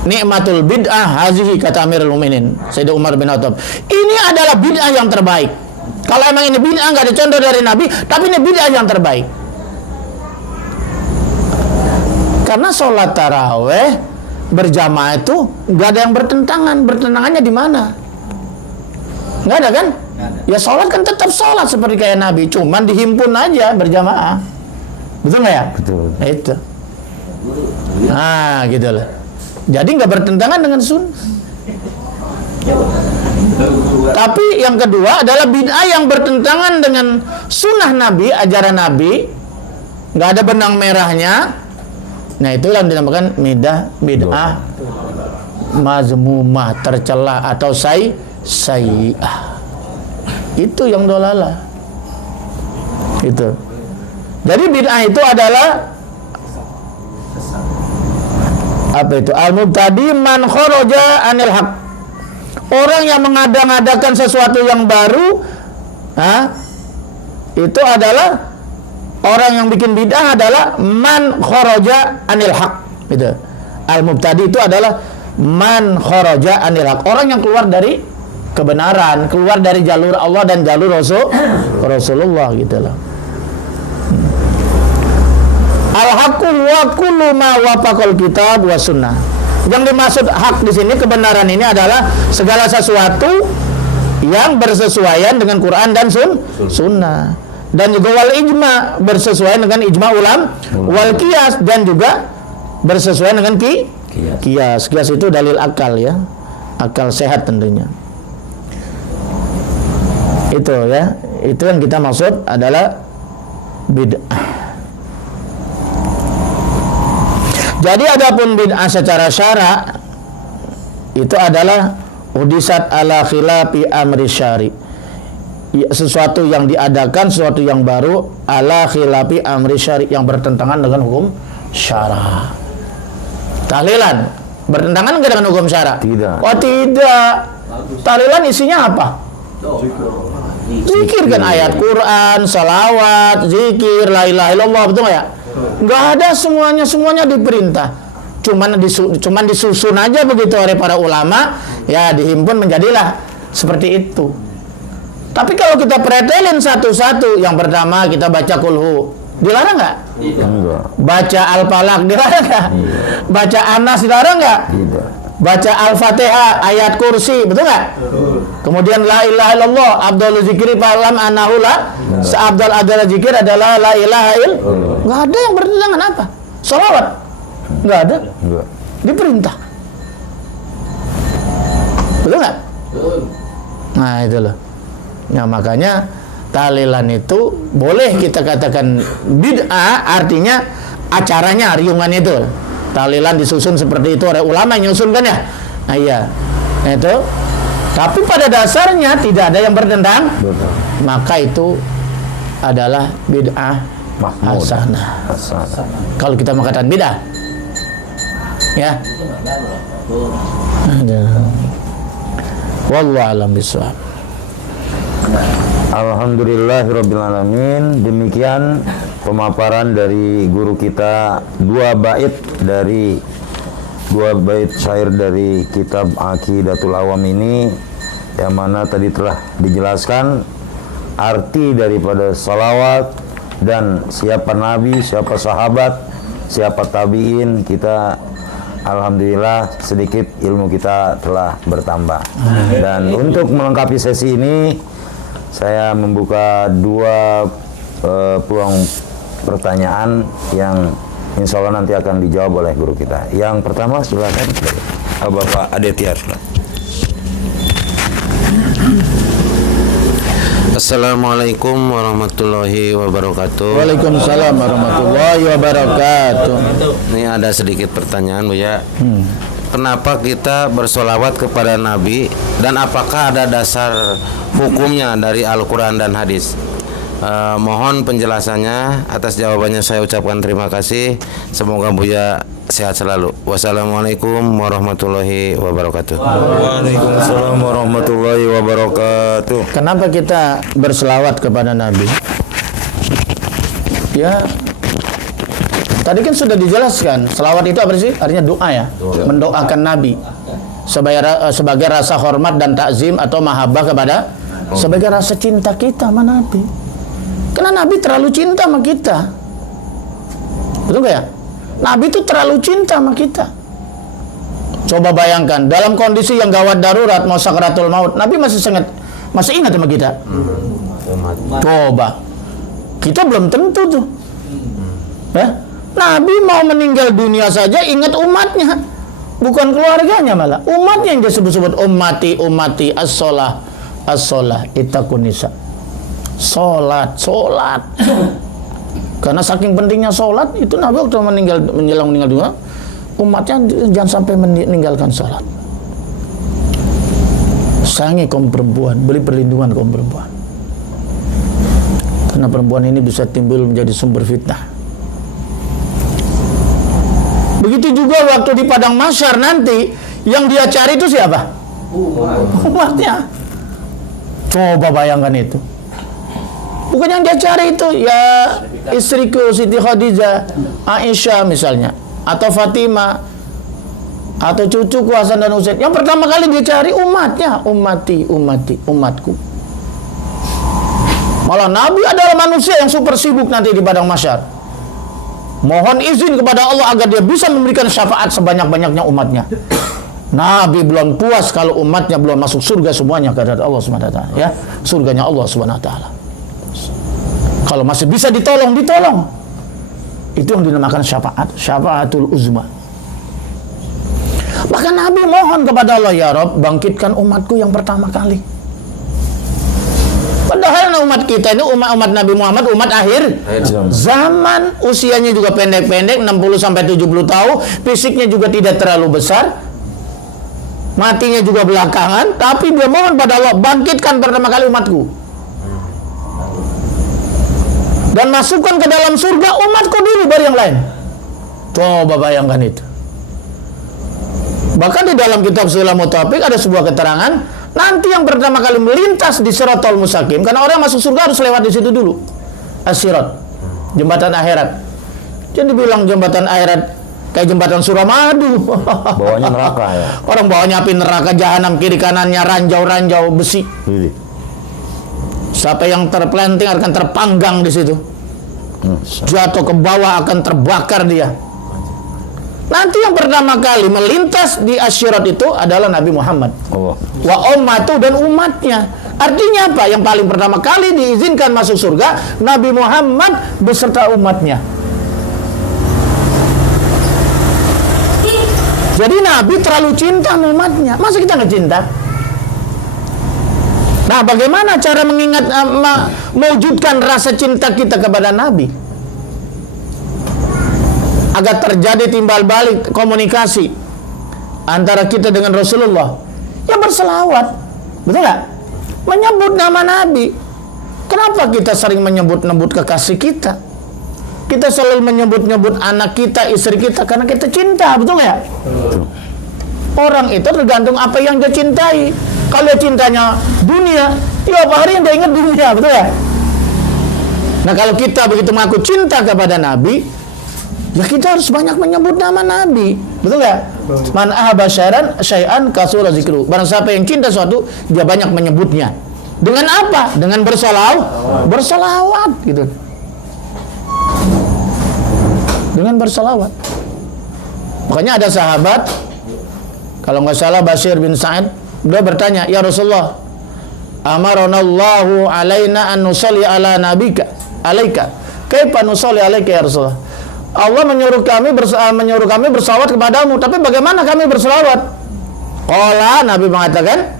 Nikmatul bid'ah hazihi, kata Amirul Mukminin Sayyidina Umar bin Khattab. Ini adalah bid'ah yang terbaik. Kalau emang ini bid'ah nggak dicontoh dari Nabi, tapi ini bid'ah yang terbaik. Karena sholat taraweh berjamaah itu nggak ada yang bertentangan. Bertentangannya di mana? Nggak ada kan? Ya sholat kan tetap sholat seperti kayak Nabi, cuman dihimpun aja berjamaah. Betul nggak ya? Betul. Itu. Nah, gitu lah. Jadi nggak bertentangan dengan sunnah. Tapi yang kedua adalah bid'ah yang bertentangan dengan sunnah Nabi, ajaran Nabi, nggak ada benang merahnya. Nah, itulah yang dinamakan bid'ah mazmumah, tercela atau sayyi'ah. Itu yang dolalah. Itu. Jadi bid'ah itu adalah apa itu? Al-mubtadi man kharaja anil haq. Orang yang mengada-ngadakan sesuatu yang baru, itu adalah orang yang bikin bid'ah adalah man kharaja anil haq. Gitu. Al-mubtadi itu adalah man kharaja anil haq. Orang yang keluar dari kebenaran, keluar dari jalur Allah dan jalur Rasulullah gitu loh. Al-haqqu wa kullu ma wafaqal kitab wa sunnah. Yang dimaksud hak di sini, kebenaran ini adalah segala sesuatu yang bersesuaian dengan Quran dan sunnah. Dan juga wal ijma, bersesuaian dengan ijma ulam, wal qiyas, dan juga bersesuaian dengan qiyas. Qiyas itu dalil akal, ya. Akal sehat tentunya. Itu ya. Itu yang kita maksud adalah bid'ah. Jadi adapun bid'ah secara syara itu adalah udisat ala khilafi amri syari. Sesuatu yang diadakan, sesuatu yang baru ala khilafi amri syari, yang bertentangan dengan hukum syara. Tahlilan bertentangan nggak dengan hukum syara? Tidak. Oh tidak. Tahlilan isinya apa? Zikir kan, ayat Quran, salawat, zikir, la ilaha illallah, betul nggak ya? Nggak ada, semuanya diperintah. Cuman disusun aja begitu oleh para ulama, ya dihimpun menjadilah seperti itu. Tapi kalau kita pretelin satu-satu, yang pertama kita baca kulhu, dilarang nggak? Enggak. Baca al-falaq dilarang nggak? Baca anas dilarang nggak? Tidak. Baca al-fatihah, ayat kursi, betul nggak? Kemudian la ilaha illallah, abdul zikri fa'lam anahu la, seabdal adalah zikir adalah la ilaha illallah. Nggak ada yang bertentangan apa? Salawat nggak ada, Enggak. diperintah, betul nggak? Nah itu loh. Nah makanya tahlilan itu boleh kita katakan bid'ah, artinya acaranya, riungan itu. Tahlilan disusun seperti itu oleh ulama yang nyusun kan ya. Nah iya, nah, itu. Tapi pada dasarnya tidak ada yang bertentang. Betul. Maka itu adalah bid'ah Mahmud. hasanah. Hasanah. Kalau kita mengatakan bid'ah, ya. Wallahu a'lam bishawab. Alhamdulillahirrabbilalamin. Demikian pemaparan dari guru kita, dua bait syair dari kitab Aqidatul Awam ini, yang mana tadi telah dijelaskan arti daripada salawat dan siapa nabi, siapa sahabat, siapa tabi'in. Kita alhamdulillah sedikit ilmu kita telah bertambah. Dan untuk melengkapi sesi ini, saya membuka dua peluang pertanyaan yang insya Allah nanti akan dijawab oleh guru kita. Yang pertama silakan Bapak Aditya. Assalamualaikum warahmatullahi wabarakatuh. Waalaikumsalam warahmatullahi wabarakatuh. Ini ada sedikit pertanyaan, Bu ya. Kenapa kita bersolawat kepada Nabi, dan apakah ada dasar hukumnya dari Al-Quran dan hadis? Mohon penjelasannya. Atas jawabannya saya ucapkan terima kasih. Semoga Buya sehat selalu. Wassalamualaikum warahmatullahi wabarakatuh. Waalaikumsalam warahmatullahi wabarakatuh. Kenapa kita berselawat kepada Nabi? Ya, tadi kan sudah dijelaskan. Selawat itu apa sih? Artinya doa ya, mendoakan Nabi sebagai rasa hormat dan takzim atau mahabbah kepada, sebagai rasa cinta kita sama Nabi. Karena Nabi terlalu cinta sama kita, betul nggak ya? Nabi itu terlalu cinta sama kita. Coba bayangkan dalam kondisi yang gawat darurat, mau sakratul maut, Nabi masih ingat sama kita. Coba, kita belum tentu tuh. Ya? Nabi mau meninggal dunia saja ingat umatnya, bukan keluarganya, malah umatnya yang disebut-sebut ummati as-sholah ittaqun nisa. Sholat. Karena saking pentingnya sholat itu, Nabi waktu menjelang meninggal dunia, umatnya jangan sampai meninggalkan sholat. Sayangi kaum perempuan, beri perlindungan kaum perempuan, karena perempuan ini bisa timbul menjadi sumber fitnah. Begitu juga waktu di padang mahsyar nanti, yang dia cari itu siapa? Umatnya. Coba bayangkan itu. Bukan yang dia cari itu ya istriku Siti Khadijah, Aisyah misalnya, atau Fatimah, atau cucuku Hasan dan Husain. Yang pertama kali dia cari umatnya, umatku. Malah Nabi adalah manusia yang super sibuk nanti di padang mahsyar. Mohon izin kepada Allah agar dia bisa memberikan syafaat sebanyak-banyaknya umatnya. Nabi belum puas kalau umatnya belum masuk surga semuanya kepada Allah Subhanahu wa taala, ya. Surganya Allah Subhanahu wa taala. Kalau masih bisa ditolong. Itu yang dinamakan syafaatul uzma. Bahkan Nabi mohon kepada Allah, ya Rabb, bangkitkan umatku yang pertama kali. Padahal umat kita ini umat Nabi Muhammad, umat akhir zaman, usianya juga pendek-pendek, 60 sampai 70 tahun, fisiknya juga tidak terlalu besar. matinya juga belakangan, tapi dia mohon pada Allah, bangkitkan pertama kali umatku dan masukkan ke dalam surga umatku dulu baru yang lain. Coba bayangkan itu. Bahkan di dalam kitab Silamut Taufiq ada sebuah keterangan, nanti yang pertama kali melintas di Siratal Mustaqim, karena orang masuk surga harus lewat di situ dulu. As-Sirat, jembatan akhirat. Jadi bilang jembatan akhirat kayak jembatan Suramadu. Bawahnya neraka ya. Orang bawahnya api neraka jahanam, kiri kanannya ranjau-ranjau besi. Ini. Siapa yang terpelanting akan terpanggang di situ. Jatuh ke bawah akan terbakar dia. Nanti yang pertama kali melintas di Asyirat itu adalah Nabi Muhammad. Allah. Wa ummatu, dan umatnya. Artinya apa? Yang paling pertama kali diizinkan masuk surga Nabi Muhammad beserta umatnya. Jadi Nabi terlalu cinta sama umatnya. Masa kita nggak cinta? Nah, bagaimana cara mengingat mewujudkan rasa cinta kita kepada Nabi? Agar terjadi timbal balik komunikasi antara kita dengan Rasulullah. Ya berselawat. Betul nggak? Menyebut nama Nabi. Kenapa kita sering menyebut-nyebut kekasih kita? Kita selalu menyebut-nyebut anak kita, istri kita, karena kita cinta, betul ya? Orang itu tergantung apa yang dia cintai. Kalau dia cintanya dunia, tiap hari yang dia ingat dunia, betul ya? Nah, kalau kita begitu mengaku cinta kepada Nabi, ya kita harus banyak menyebut nama Nabi, betul ya? Man ahabba syai'an kasura zikru. Barang siapa yang cinta suatu, dia banyak menyebutnya. Dengan apa? Dengan bersalawat, gitu. Dengan bersalawat. Makanya ada sahabat, kalau nggak salah Bashir bin Sa'id, dia bertanya, ya Rasulullah, amaranallahu alaina an nusalli ala nabika alaika, kaifa nusalli alaika ya Rasulullah? Allah menyuruh kami bersalawat kepadamu, tapi bagaimana kami bersalawat? Qala, Nabi mengatakan,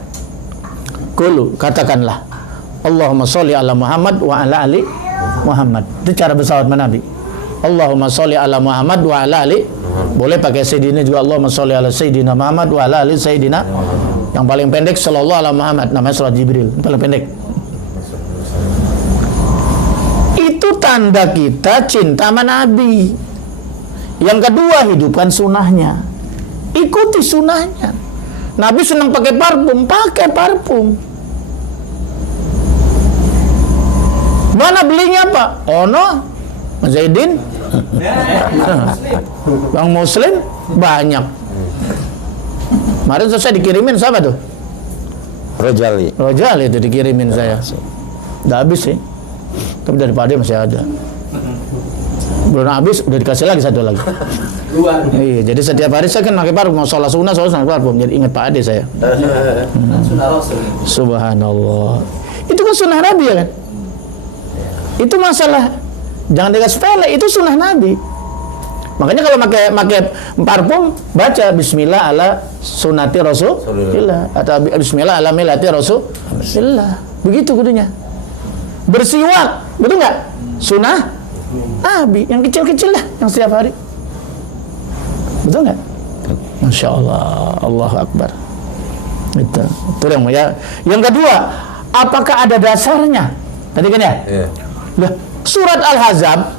qulu, katakanlah, Allahumma sholli ala Muhammad wa ala ali Muhammad. Itu cara bersalawat Nabi. Allahumma sholli ala Muhammad wa ala ali. Boleh pakai Sayyidina juga, Allahumma sholli ala Sayyidina Muhammad wa ala ali Sayyidina. Yang paling pendek sallallahu ala Muhammad, namanya salat Jibril, paling pendek. Itu tanda kita cinta sama Nabi. Yang kedua, hidupkan sunnahnya. Ikuti sunnahnya. Nabi senang pakai parfum. Mana belinya Pak? Ono Zaidin, Bang Muslim banyak. Kemarin saya dikirimin sama tuh. Rojali Itu dikirimin saya. Udah habis sih. Tapi daripada masih ada. Belum habis, udah dikasih lagi satu lagi. Iya, jadi setiap hari saya kan pakai parfum, mau sholat sunnah pakai parfum. Jadi ingat Pak Ade saya. Sunnah Rasul. Subhanallah. Itu kan sunnah Nabi ya kan? Itu masalah. Jangan dikasih sepele, itu sunnah Nabi. Makanya kalau pakai parfum, baca Bismillah ala sunnati Rasulillah atau Bismillah ala millati Rasulillah. Begitu kudunya. Bersiwak, betul nggak? Sunnah Nabi, yang kecil-kecil lah, yang setiap hari. Betul nggak? Masya Allah, Allahu Akbar. Itu yang ya. Yang kedua, apakah ada dasarnya? Tadi kan ya? Iya. Nah, surat Al-Ahzab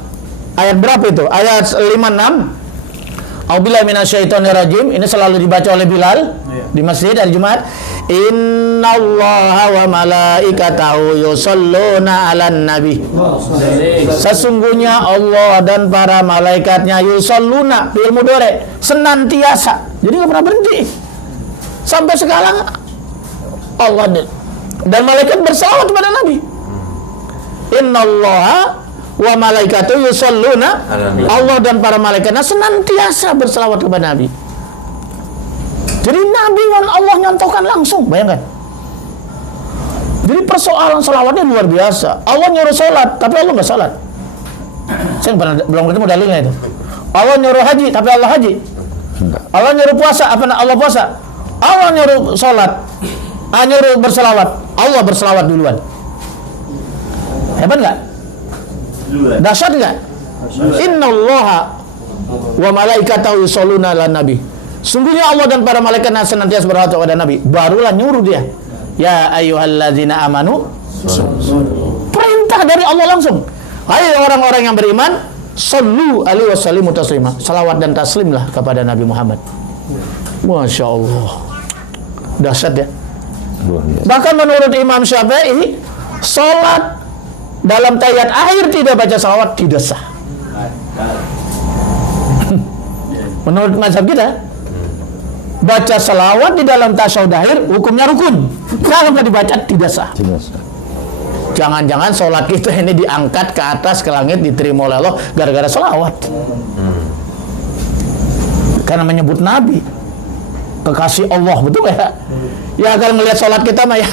ayat berapa itu? Ayat 56. A'udzubillahi minasyaitonirrajim. Ini selalu dibaca oleh Bilal di masjid hari Jumat. Innallaha wa malaikatahu yusholluna 'alan nabi. Sesungguhnya Allah dan para malaikatnya yusholluna, fi'il mudhari, senantiasa. Jadi enggak pernah berhenti. Sampai sekarang Allah dan malaikat bersalawat kepada Nabi. Innallaha wa malaikatuhu yusholluna, Allah dan para malaikatnya senantiasa berselawat kepada Nabi. Jadi Nabi dengan Allah nyontohkan langsung, bayangkan. Jadi persoalan selawatnya luar biasa. Allah nyuruh sholat, tapi Allah nggak sholat. Saya belum ketemu dalilnya itu. Allah nyuruh haji, tapi Allah haji. Allah nyuruh puasa, apa Allah puasa? Allah nyuruh sholat, nyuruh berselawat, Allah berselawat duluan. Hebat nggak? Dahsyat nggak? Innallaha wa malaikatahu yusholluna 'alan nabi. Sungguhnya Allah dan para malaikat senantiasa bersalawat kepada Nabi. Barulah nyuruh dia, ya ayyuhalladzina amanu. Perintah dari Allah langsung. Hai orang-orang yang beriman, sallu alaihi wasallimu taslima. Salawat dan taslimlah kepada Nabi Muhammad. Masya Allah, dahsyat ya. Bahkan menurut Imam Syafi'i, sholat dalam tahiyat akhir tidak baca salawat tidak sah. Menurut mazhab kita, baca salawat di dalam tasyahud akhir hukumnya rukun. Kalau nggak dibaca tidak sah. Jangan-jangan sholat kita ini diangkat ke atas ke langit diterima oleh Allah gara-gara salawat. Karena menyebut Nabi, kekasih Allah, betul ya? Ya kalau melihat sholat kita mah ya,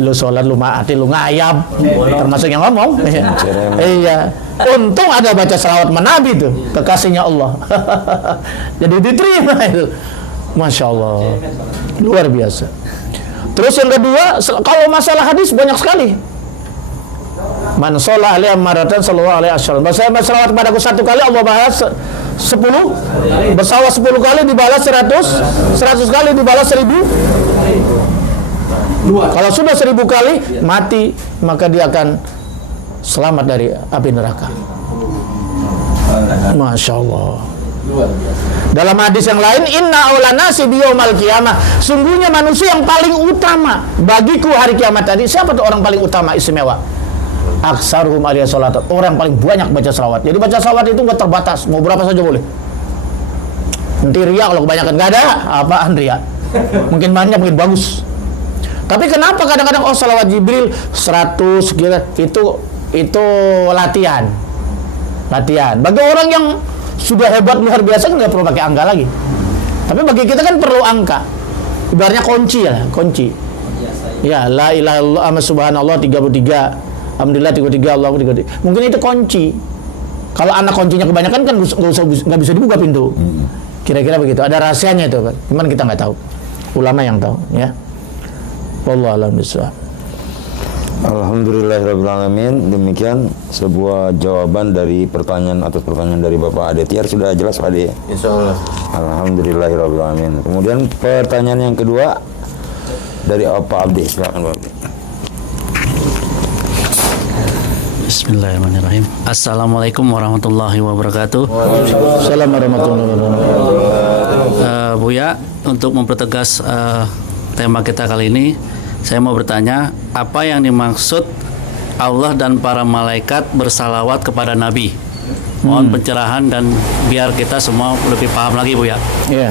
lu sholat lu maati lu ngayap, termasuk yang ngomong. Iya. Untung ada baca salawat Nabi itu, kekasihnya Allah. Jadi diterima itu. Masya Allah, luar biasa. Terus yang kedua, kalau masalah hadis banyak sekali. Man sholat alaihi maratan sallallahu alaihi wasallam. Bersalawat kepadaku 1 kali Allah balas 10. Bersalawat 10 kali dibalas 100. 100 kali dibalas 1000. Kalau sudah 1000 kali mati, maka dia akan selamat dari api neraka. Masya Allah. Dalam hadis yang lain, inna aulana nasi biyaumal qiyamah. Sungguhnya manusia yang paling utama bagiku hari kiamat tadi. Siapa tuh orang paling utama istimewa? Aksaruhum alaihi salatan. Orang yang paling banyak baca salawat. Jadi baca salawat itu nggak terbatas, mau berapa saja boleh. Nanti riya kalau kebanyakan nggak ada, apaan riya? Mungkin banyak, mungkin bagus. Tapi kenapa kadang-kadang salawat Jibril 100 gitu, itu latihan. Bagi orang yang sudah hebat luar biasa kan nggak perlu pakai angka lagi. Tapi bagi kita kan perlu angka. Ibaratnya kunci. Ya, la ilaha illallah subhanallah 33. Alhamdulillah 33, Allah 33. Mungkin itu kunci. Kalau anak kuncinya kebanyakan kan nggak bisa dibuka pintu. Kira-kira begitu. Ada rahasianya itu kan. Cuman kita nggak tahu. Ulama yang tahu, ya. Wallahu a'lam bishawab. Alhamdulillahirabbil alamin. Demikian sebuah jawaban dari pertanyaan atas pertanyaan dari Bapak Ade Tiar. Sudah jelas Pak Ade? Insyaallah. Alhamdulillahirabbil alamin. Kemudian pertanyaan yang kedua dari Pak Abdi. Silakan Pak Abdi. Bismillahirrahmanirrahim. Assalamualaikum warahmatullahi wabarakatuh. Assalamualaikum warahmatullahi wabarakatuh. Buya, untuk mempertegas tema kita kali ini, saya mau bertanya, apa yang dimaksud Allah dan para malaikat bersalawat kepada Nabi? Mohon pencerahan dan biar kita semua lebih paham lagi, Buya. Iya.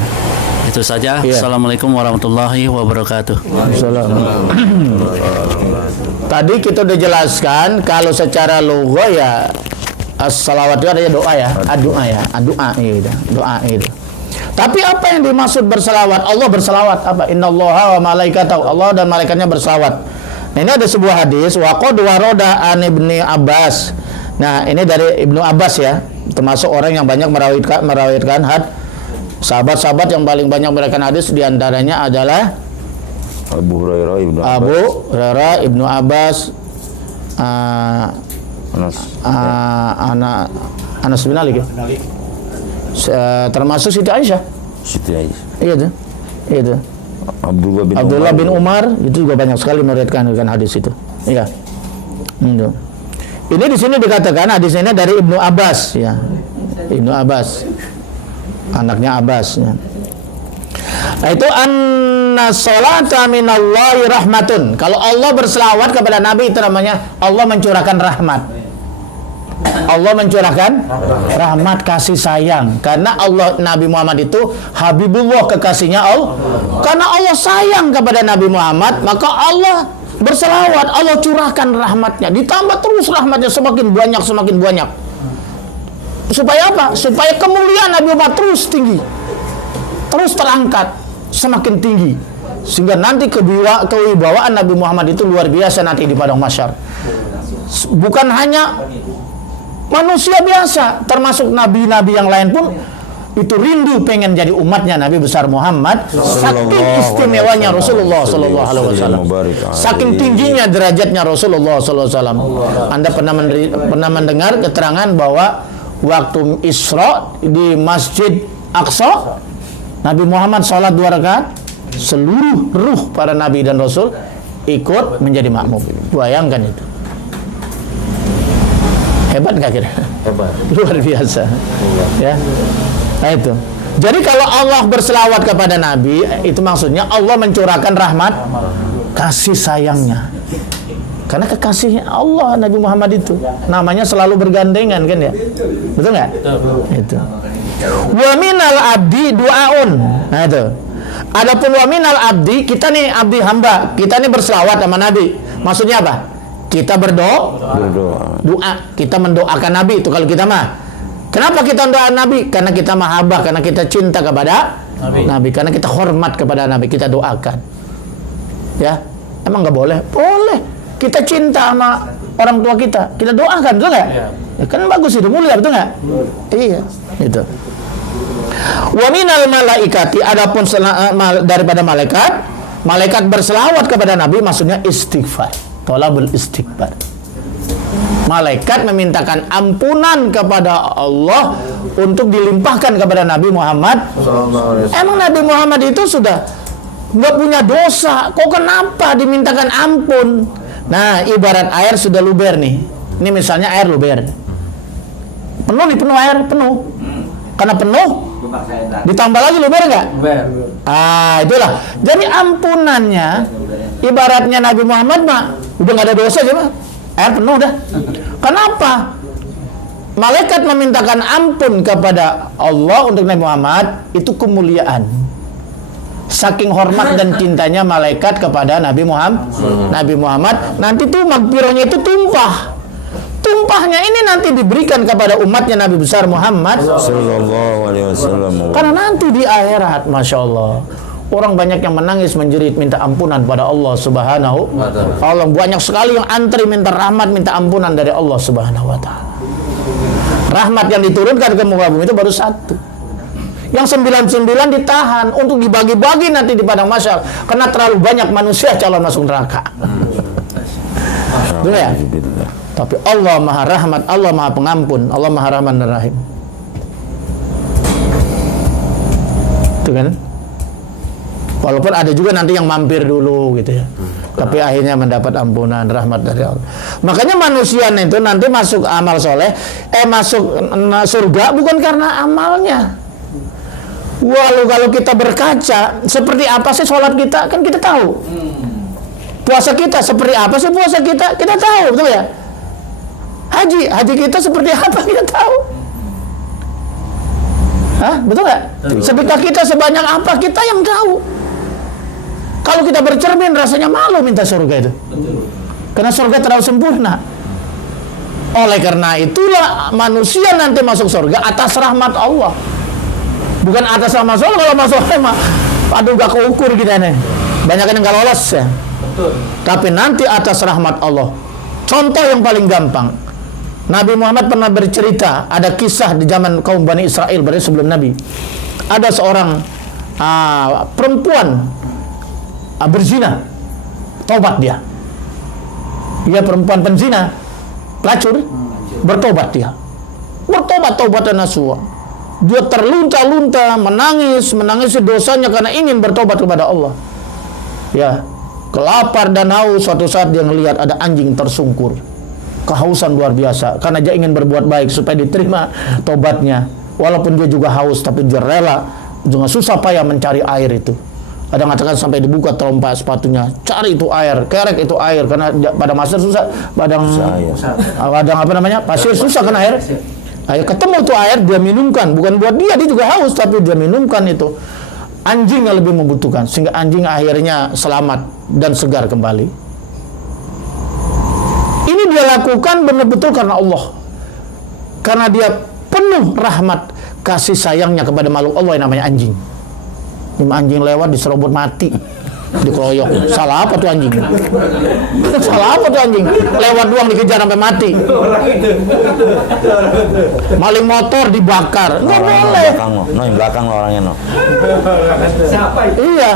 Itu saja. Iya. Assalamualaikum warahmatullahi wabarakatuh. Tadi kita udah jelaskan kalau secara lugha ya as-salawat itu adanya doa ya, doa gitu, doa itu. Tapi apa yang dimaksud bersalawat? Allah bersalawat apa? Innallaha wa malaikatahu. Allah dan malaikatnya bersalawat. Nah, ini ada sebuah hadis wa qad warada an Ibnu Abbas. Nah, ini dari Ibnu Abbas ya, termasuk orang yang banyak merawatkan sahabat-sahabat yang paling banyak meriwayatkan hadis diantaranya adalah Abu Hurairah Ibnu Abbas, Anas bin Malik ya? Termasuk Siti Aisyah. Iya tuh. Abdullah bin Umar itu juga banyak sekali meriwayatkan hadis itu. Iya. Itu. Ini di sini dikatakan hadis ini dari Ibnu Abbas ya. Ibnu Abbas. Anaknya Abbas ya. Itu anna sholata minallahi rahmatun. Kalau Allah berselawat kepada Nabi itu namanya Allah mencurahkan rahmat. Allah mencurahkan rahmat kasih sayang. Karena Allah Nabi Muhammad itu Habibullah, kekasihnya Allah. Karena Allah sayang kepada Nabi Muhammad, maka Allah berselawat, Allah curahkan rahmatnya. Ditambah terus rahmatnya semakin banyak. Supaya apa? Supaya kemuliaan Nabi Muhammad terus tinggi, terus terangkat, semakin tinggi, sehingga nanti kewibawaan Nabi Muhammad itu luar biasa nanti di padang mahsyar. Bukan hanya manusia biasa, termasuk nabi-nabi yang lain pun itu rindu pengen jadi umatnya Nabi besar Muhammad. Saking istimewanya Rasulullah Sallallahu Alaihi Wasallam, saking tingginya derajatnya Rasulullah Sallallahu Alaihi Wasallam. Anda pernah mendengar keterangan bahwa waktu Isra di Masjid Aqsa Nabi Muhammad sholat 2 rakaat, seluruh ruh para nabi dan rasul ikut menjadi makmum. Bayangkan itu. Hebat nggak kira? Hebat. Luar biasa. Ya. Nah itu. Jadi kalau Allah berselawat kepada Nabi, itu maksudnya Allah mencurahkan rahmat, kasih sayangnya. Karena kekasihnya Allah Nabi Muhammad itu namanya selalu bergandengan kan ya, betul nggak? Itu. Wa minal abdi du'aun. Nah itu. Adapun wa minal abdi, kita nih abdi hamba, kita nih berselawat sama Nabi. Maksudnya apa? Kita berdoa. Doa. Kita mendoakan Nabi itu kalau kita mah. Kenapa kita mendoakan Nabi? Karena kita mahabbah, karena kita cinta kepada Nabi, karena kita hormat kepada Nabi, kita doakan. Ya, emang nggak boleh? Boleh. Kita cinta sama orang tua kita doakan, betul nggak? Ya, kan bagus itu, mulia, betul nggak? Iya, itu. Wa minal malaikati, adapun daripada malaikat berselawat kepada Nabi, maksudnya istighfar, tolabul istighfar. Malaikat memintakan ampunan kepada Allah untuk dilimpahkan kepada Nabi Muhammad. Emang Nabi Muhammad itu sudah nggak punya dosa, kok kenapa dimintakan ampun? Nah, ibarat air sudah luber nih. Ini misalnya air luber. Penuh nih, penuh air, penuh. Karena penuh, ditambah lagi luber nggak? Itulah. Jadi ampunannya, ibaratnya Nabi Muhammad mah udah nggak ada dosa aja mah. Air penuh dah. Kenapa? Malaikat memintakan ampun kepada Allah untuk Nabi Muhammad, itu kemuliaan. Saking hormat dan cintanya malaikat kepada Nabi Muhammad, nanti tuh magfirahnya itu tumpah. Tumpahnya ini nanti diberikan kepada umatnya Nabi besar Muhammad Sallallahu alaihi wasallam. Karena nanti di akhirat, Masya Allah, orang banyak yang menangis menjerit minta ampunan pada Allah Subhanahu wa ta'ala. Allah banyak sekali yang antri minta rahmat, minta ampunan dari Allah Subhanahu wa ta'ala. Rahmat yang diturunkan ke muka bumi itu baru 1. Yang 99 ditahan untuk dibagi-bagi nanti di padang mahsyar karena terlalu banyak manusia calon masuk neraka. Betul ya? Tapi Allah Maha Rahmat, Allah Maha Pengampun, Allah Maha Rahman dan Rahim. Itu kan? Walaupun ada juga nanti yang mampir dulu gitu ya. Tapi akhirnya mendapat ampunan rahmat dari Allah. Makanya manusia itu nanti masuk amal soleh, masuk surga bukan karena amalnya. Walau kalau kita berkaca, seperti apa sih sholat kita, kan kita tahu. Puasa kita seperti apa sih puasa kita tahu, betul ya? Haji kita seperti apa kita tahu. Hah, betul nggak? Sedekah kita sebanyak apa kita yang tahu. Kalau kita bercermin rasanya malu minta surga itu. Karena surga terlalu sempurna. Oleh karena itulah manusia nanti masuk surga atas rahmat Allah. Bukan atas rahmat Allah. Kalau masuk surga aduh gak keukur kita nih. Banyak yang gak lolos ya. Tapi nanti atas rahmat Allah. Contoh yang paling gampang. Nabi Muhammad pernah bercerita, ada kisah di zaman kaum Bani Israel, berarti sebelum Nabi. Ada seorang perempuan berzina, tobat dia. Dia perempuan penzina, pelacur, bertobat dia. Bertobat tobatan nasuha. Dia terlunta-lunta, menangis dosanya karena ingin bertobat kepada Allah. Ya, kelapar dan haus, suatu saat dia melihat ada anjing tersungkur. Kehausan luar biasa karena dia ingin berbuat baik supaya diterima tobatnya. Walaupun dia juga haus, tapi dia rela dengan susah payah mencari air itu. Ada yang mengatakan sampai dibuka terompa sepatunya, cari itu air, kerek itu air karena pada masa susah, padang apa namanya, pasir susah kan air. Air ketemu itu air, dia minumkan, bukan buat dia juga haus, tapi dia minumkan itu. Anjing yang lebih membutuhkan, sehingga anjing akhirnya selamat dan segar kembali. Ini dia lakukan benar-benar karena Allah. Karena dia penuh rahmat kasih sayangnya kepada makhluk Allah yang namanya anjing. Ini anjing lewat diserobot mati, dikeroyok. Salah apa tuh anjing? Salah apa tuh anjing? Lewat doang dikejar sampai mati. Maling motor dibakar. Enggak boleh. Yang belakang orangnya no. Iya.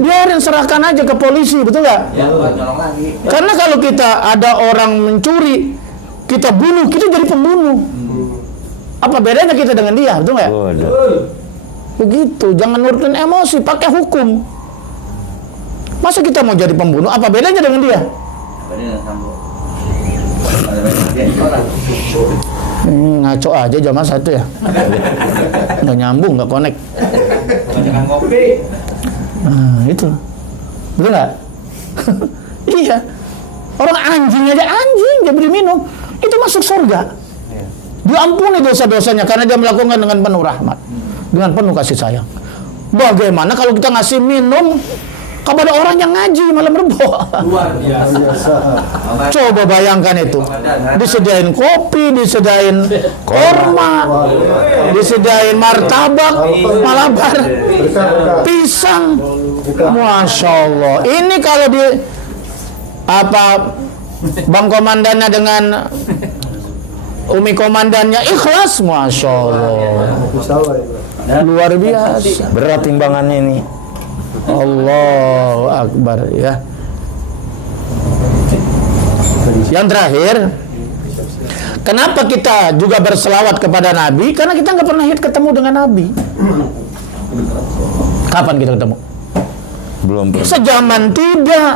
Biarin, serahkan aja ke polisi, betul nggak? Karena kalau kita ada orang mencuri, kita bunuh, kita jadi pembunuh. Apa bedanya kita dengan dia, betul nggak? Begitu, jangan nurutin emosi, pakai hukum. Masa kita mau jadi pembunuh? Apa bedanya dengan dia? Ngaco aja zaman satu ya. Nggak nyambung, nggak connect. Nah, itu. Betul nggak? Iya. Orang anjing aja anjing, dia beri minum. Itu masuk surga. Diampuni dosa-dosanya karena dia melakukan dengan penuh rahmat. Dengan penuh kasih sayang. Bagaimana kalau kita ngasih minum kepada orang yang ngaji malam Rebo? Luar biasa. Coba bayangkan itu. Disediain kopi, disediain korma, disediain martabak, malabar, pisang. Masya Allah. Ini kalau di Bang komandannya dengan Umi komandannya ikhlas, Masya Allah. Luar biasa. Berat timbangannya ini. Allahu Akbar ya. Yang terakhir, kenapa kita juga berselawat kepada Nabi? Karena kita nggak pernah ketemu dengan Nabi. Kapan kita ketemu? Belum pernah. Sejaman tidak.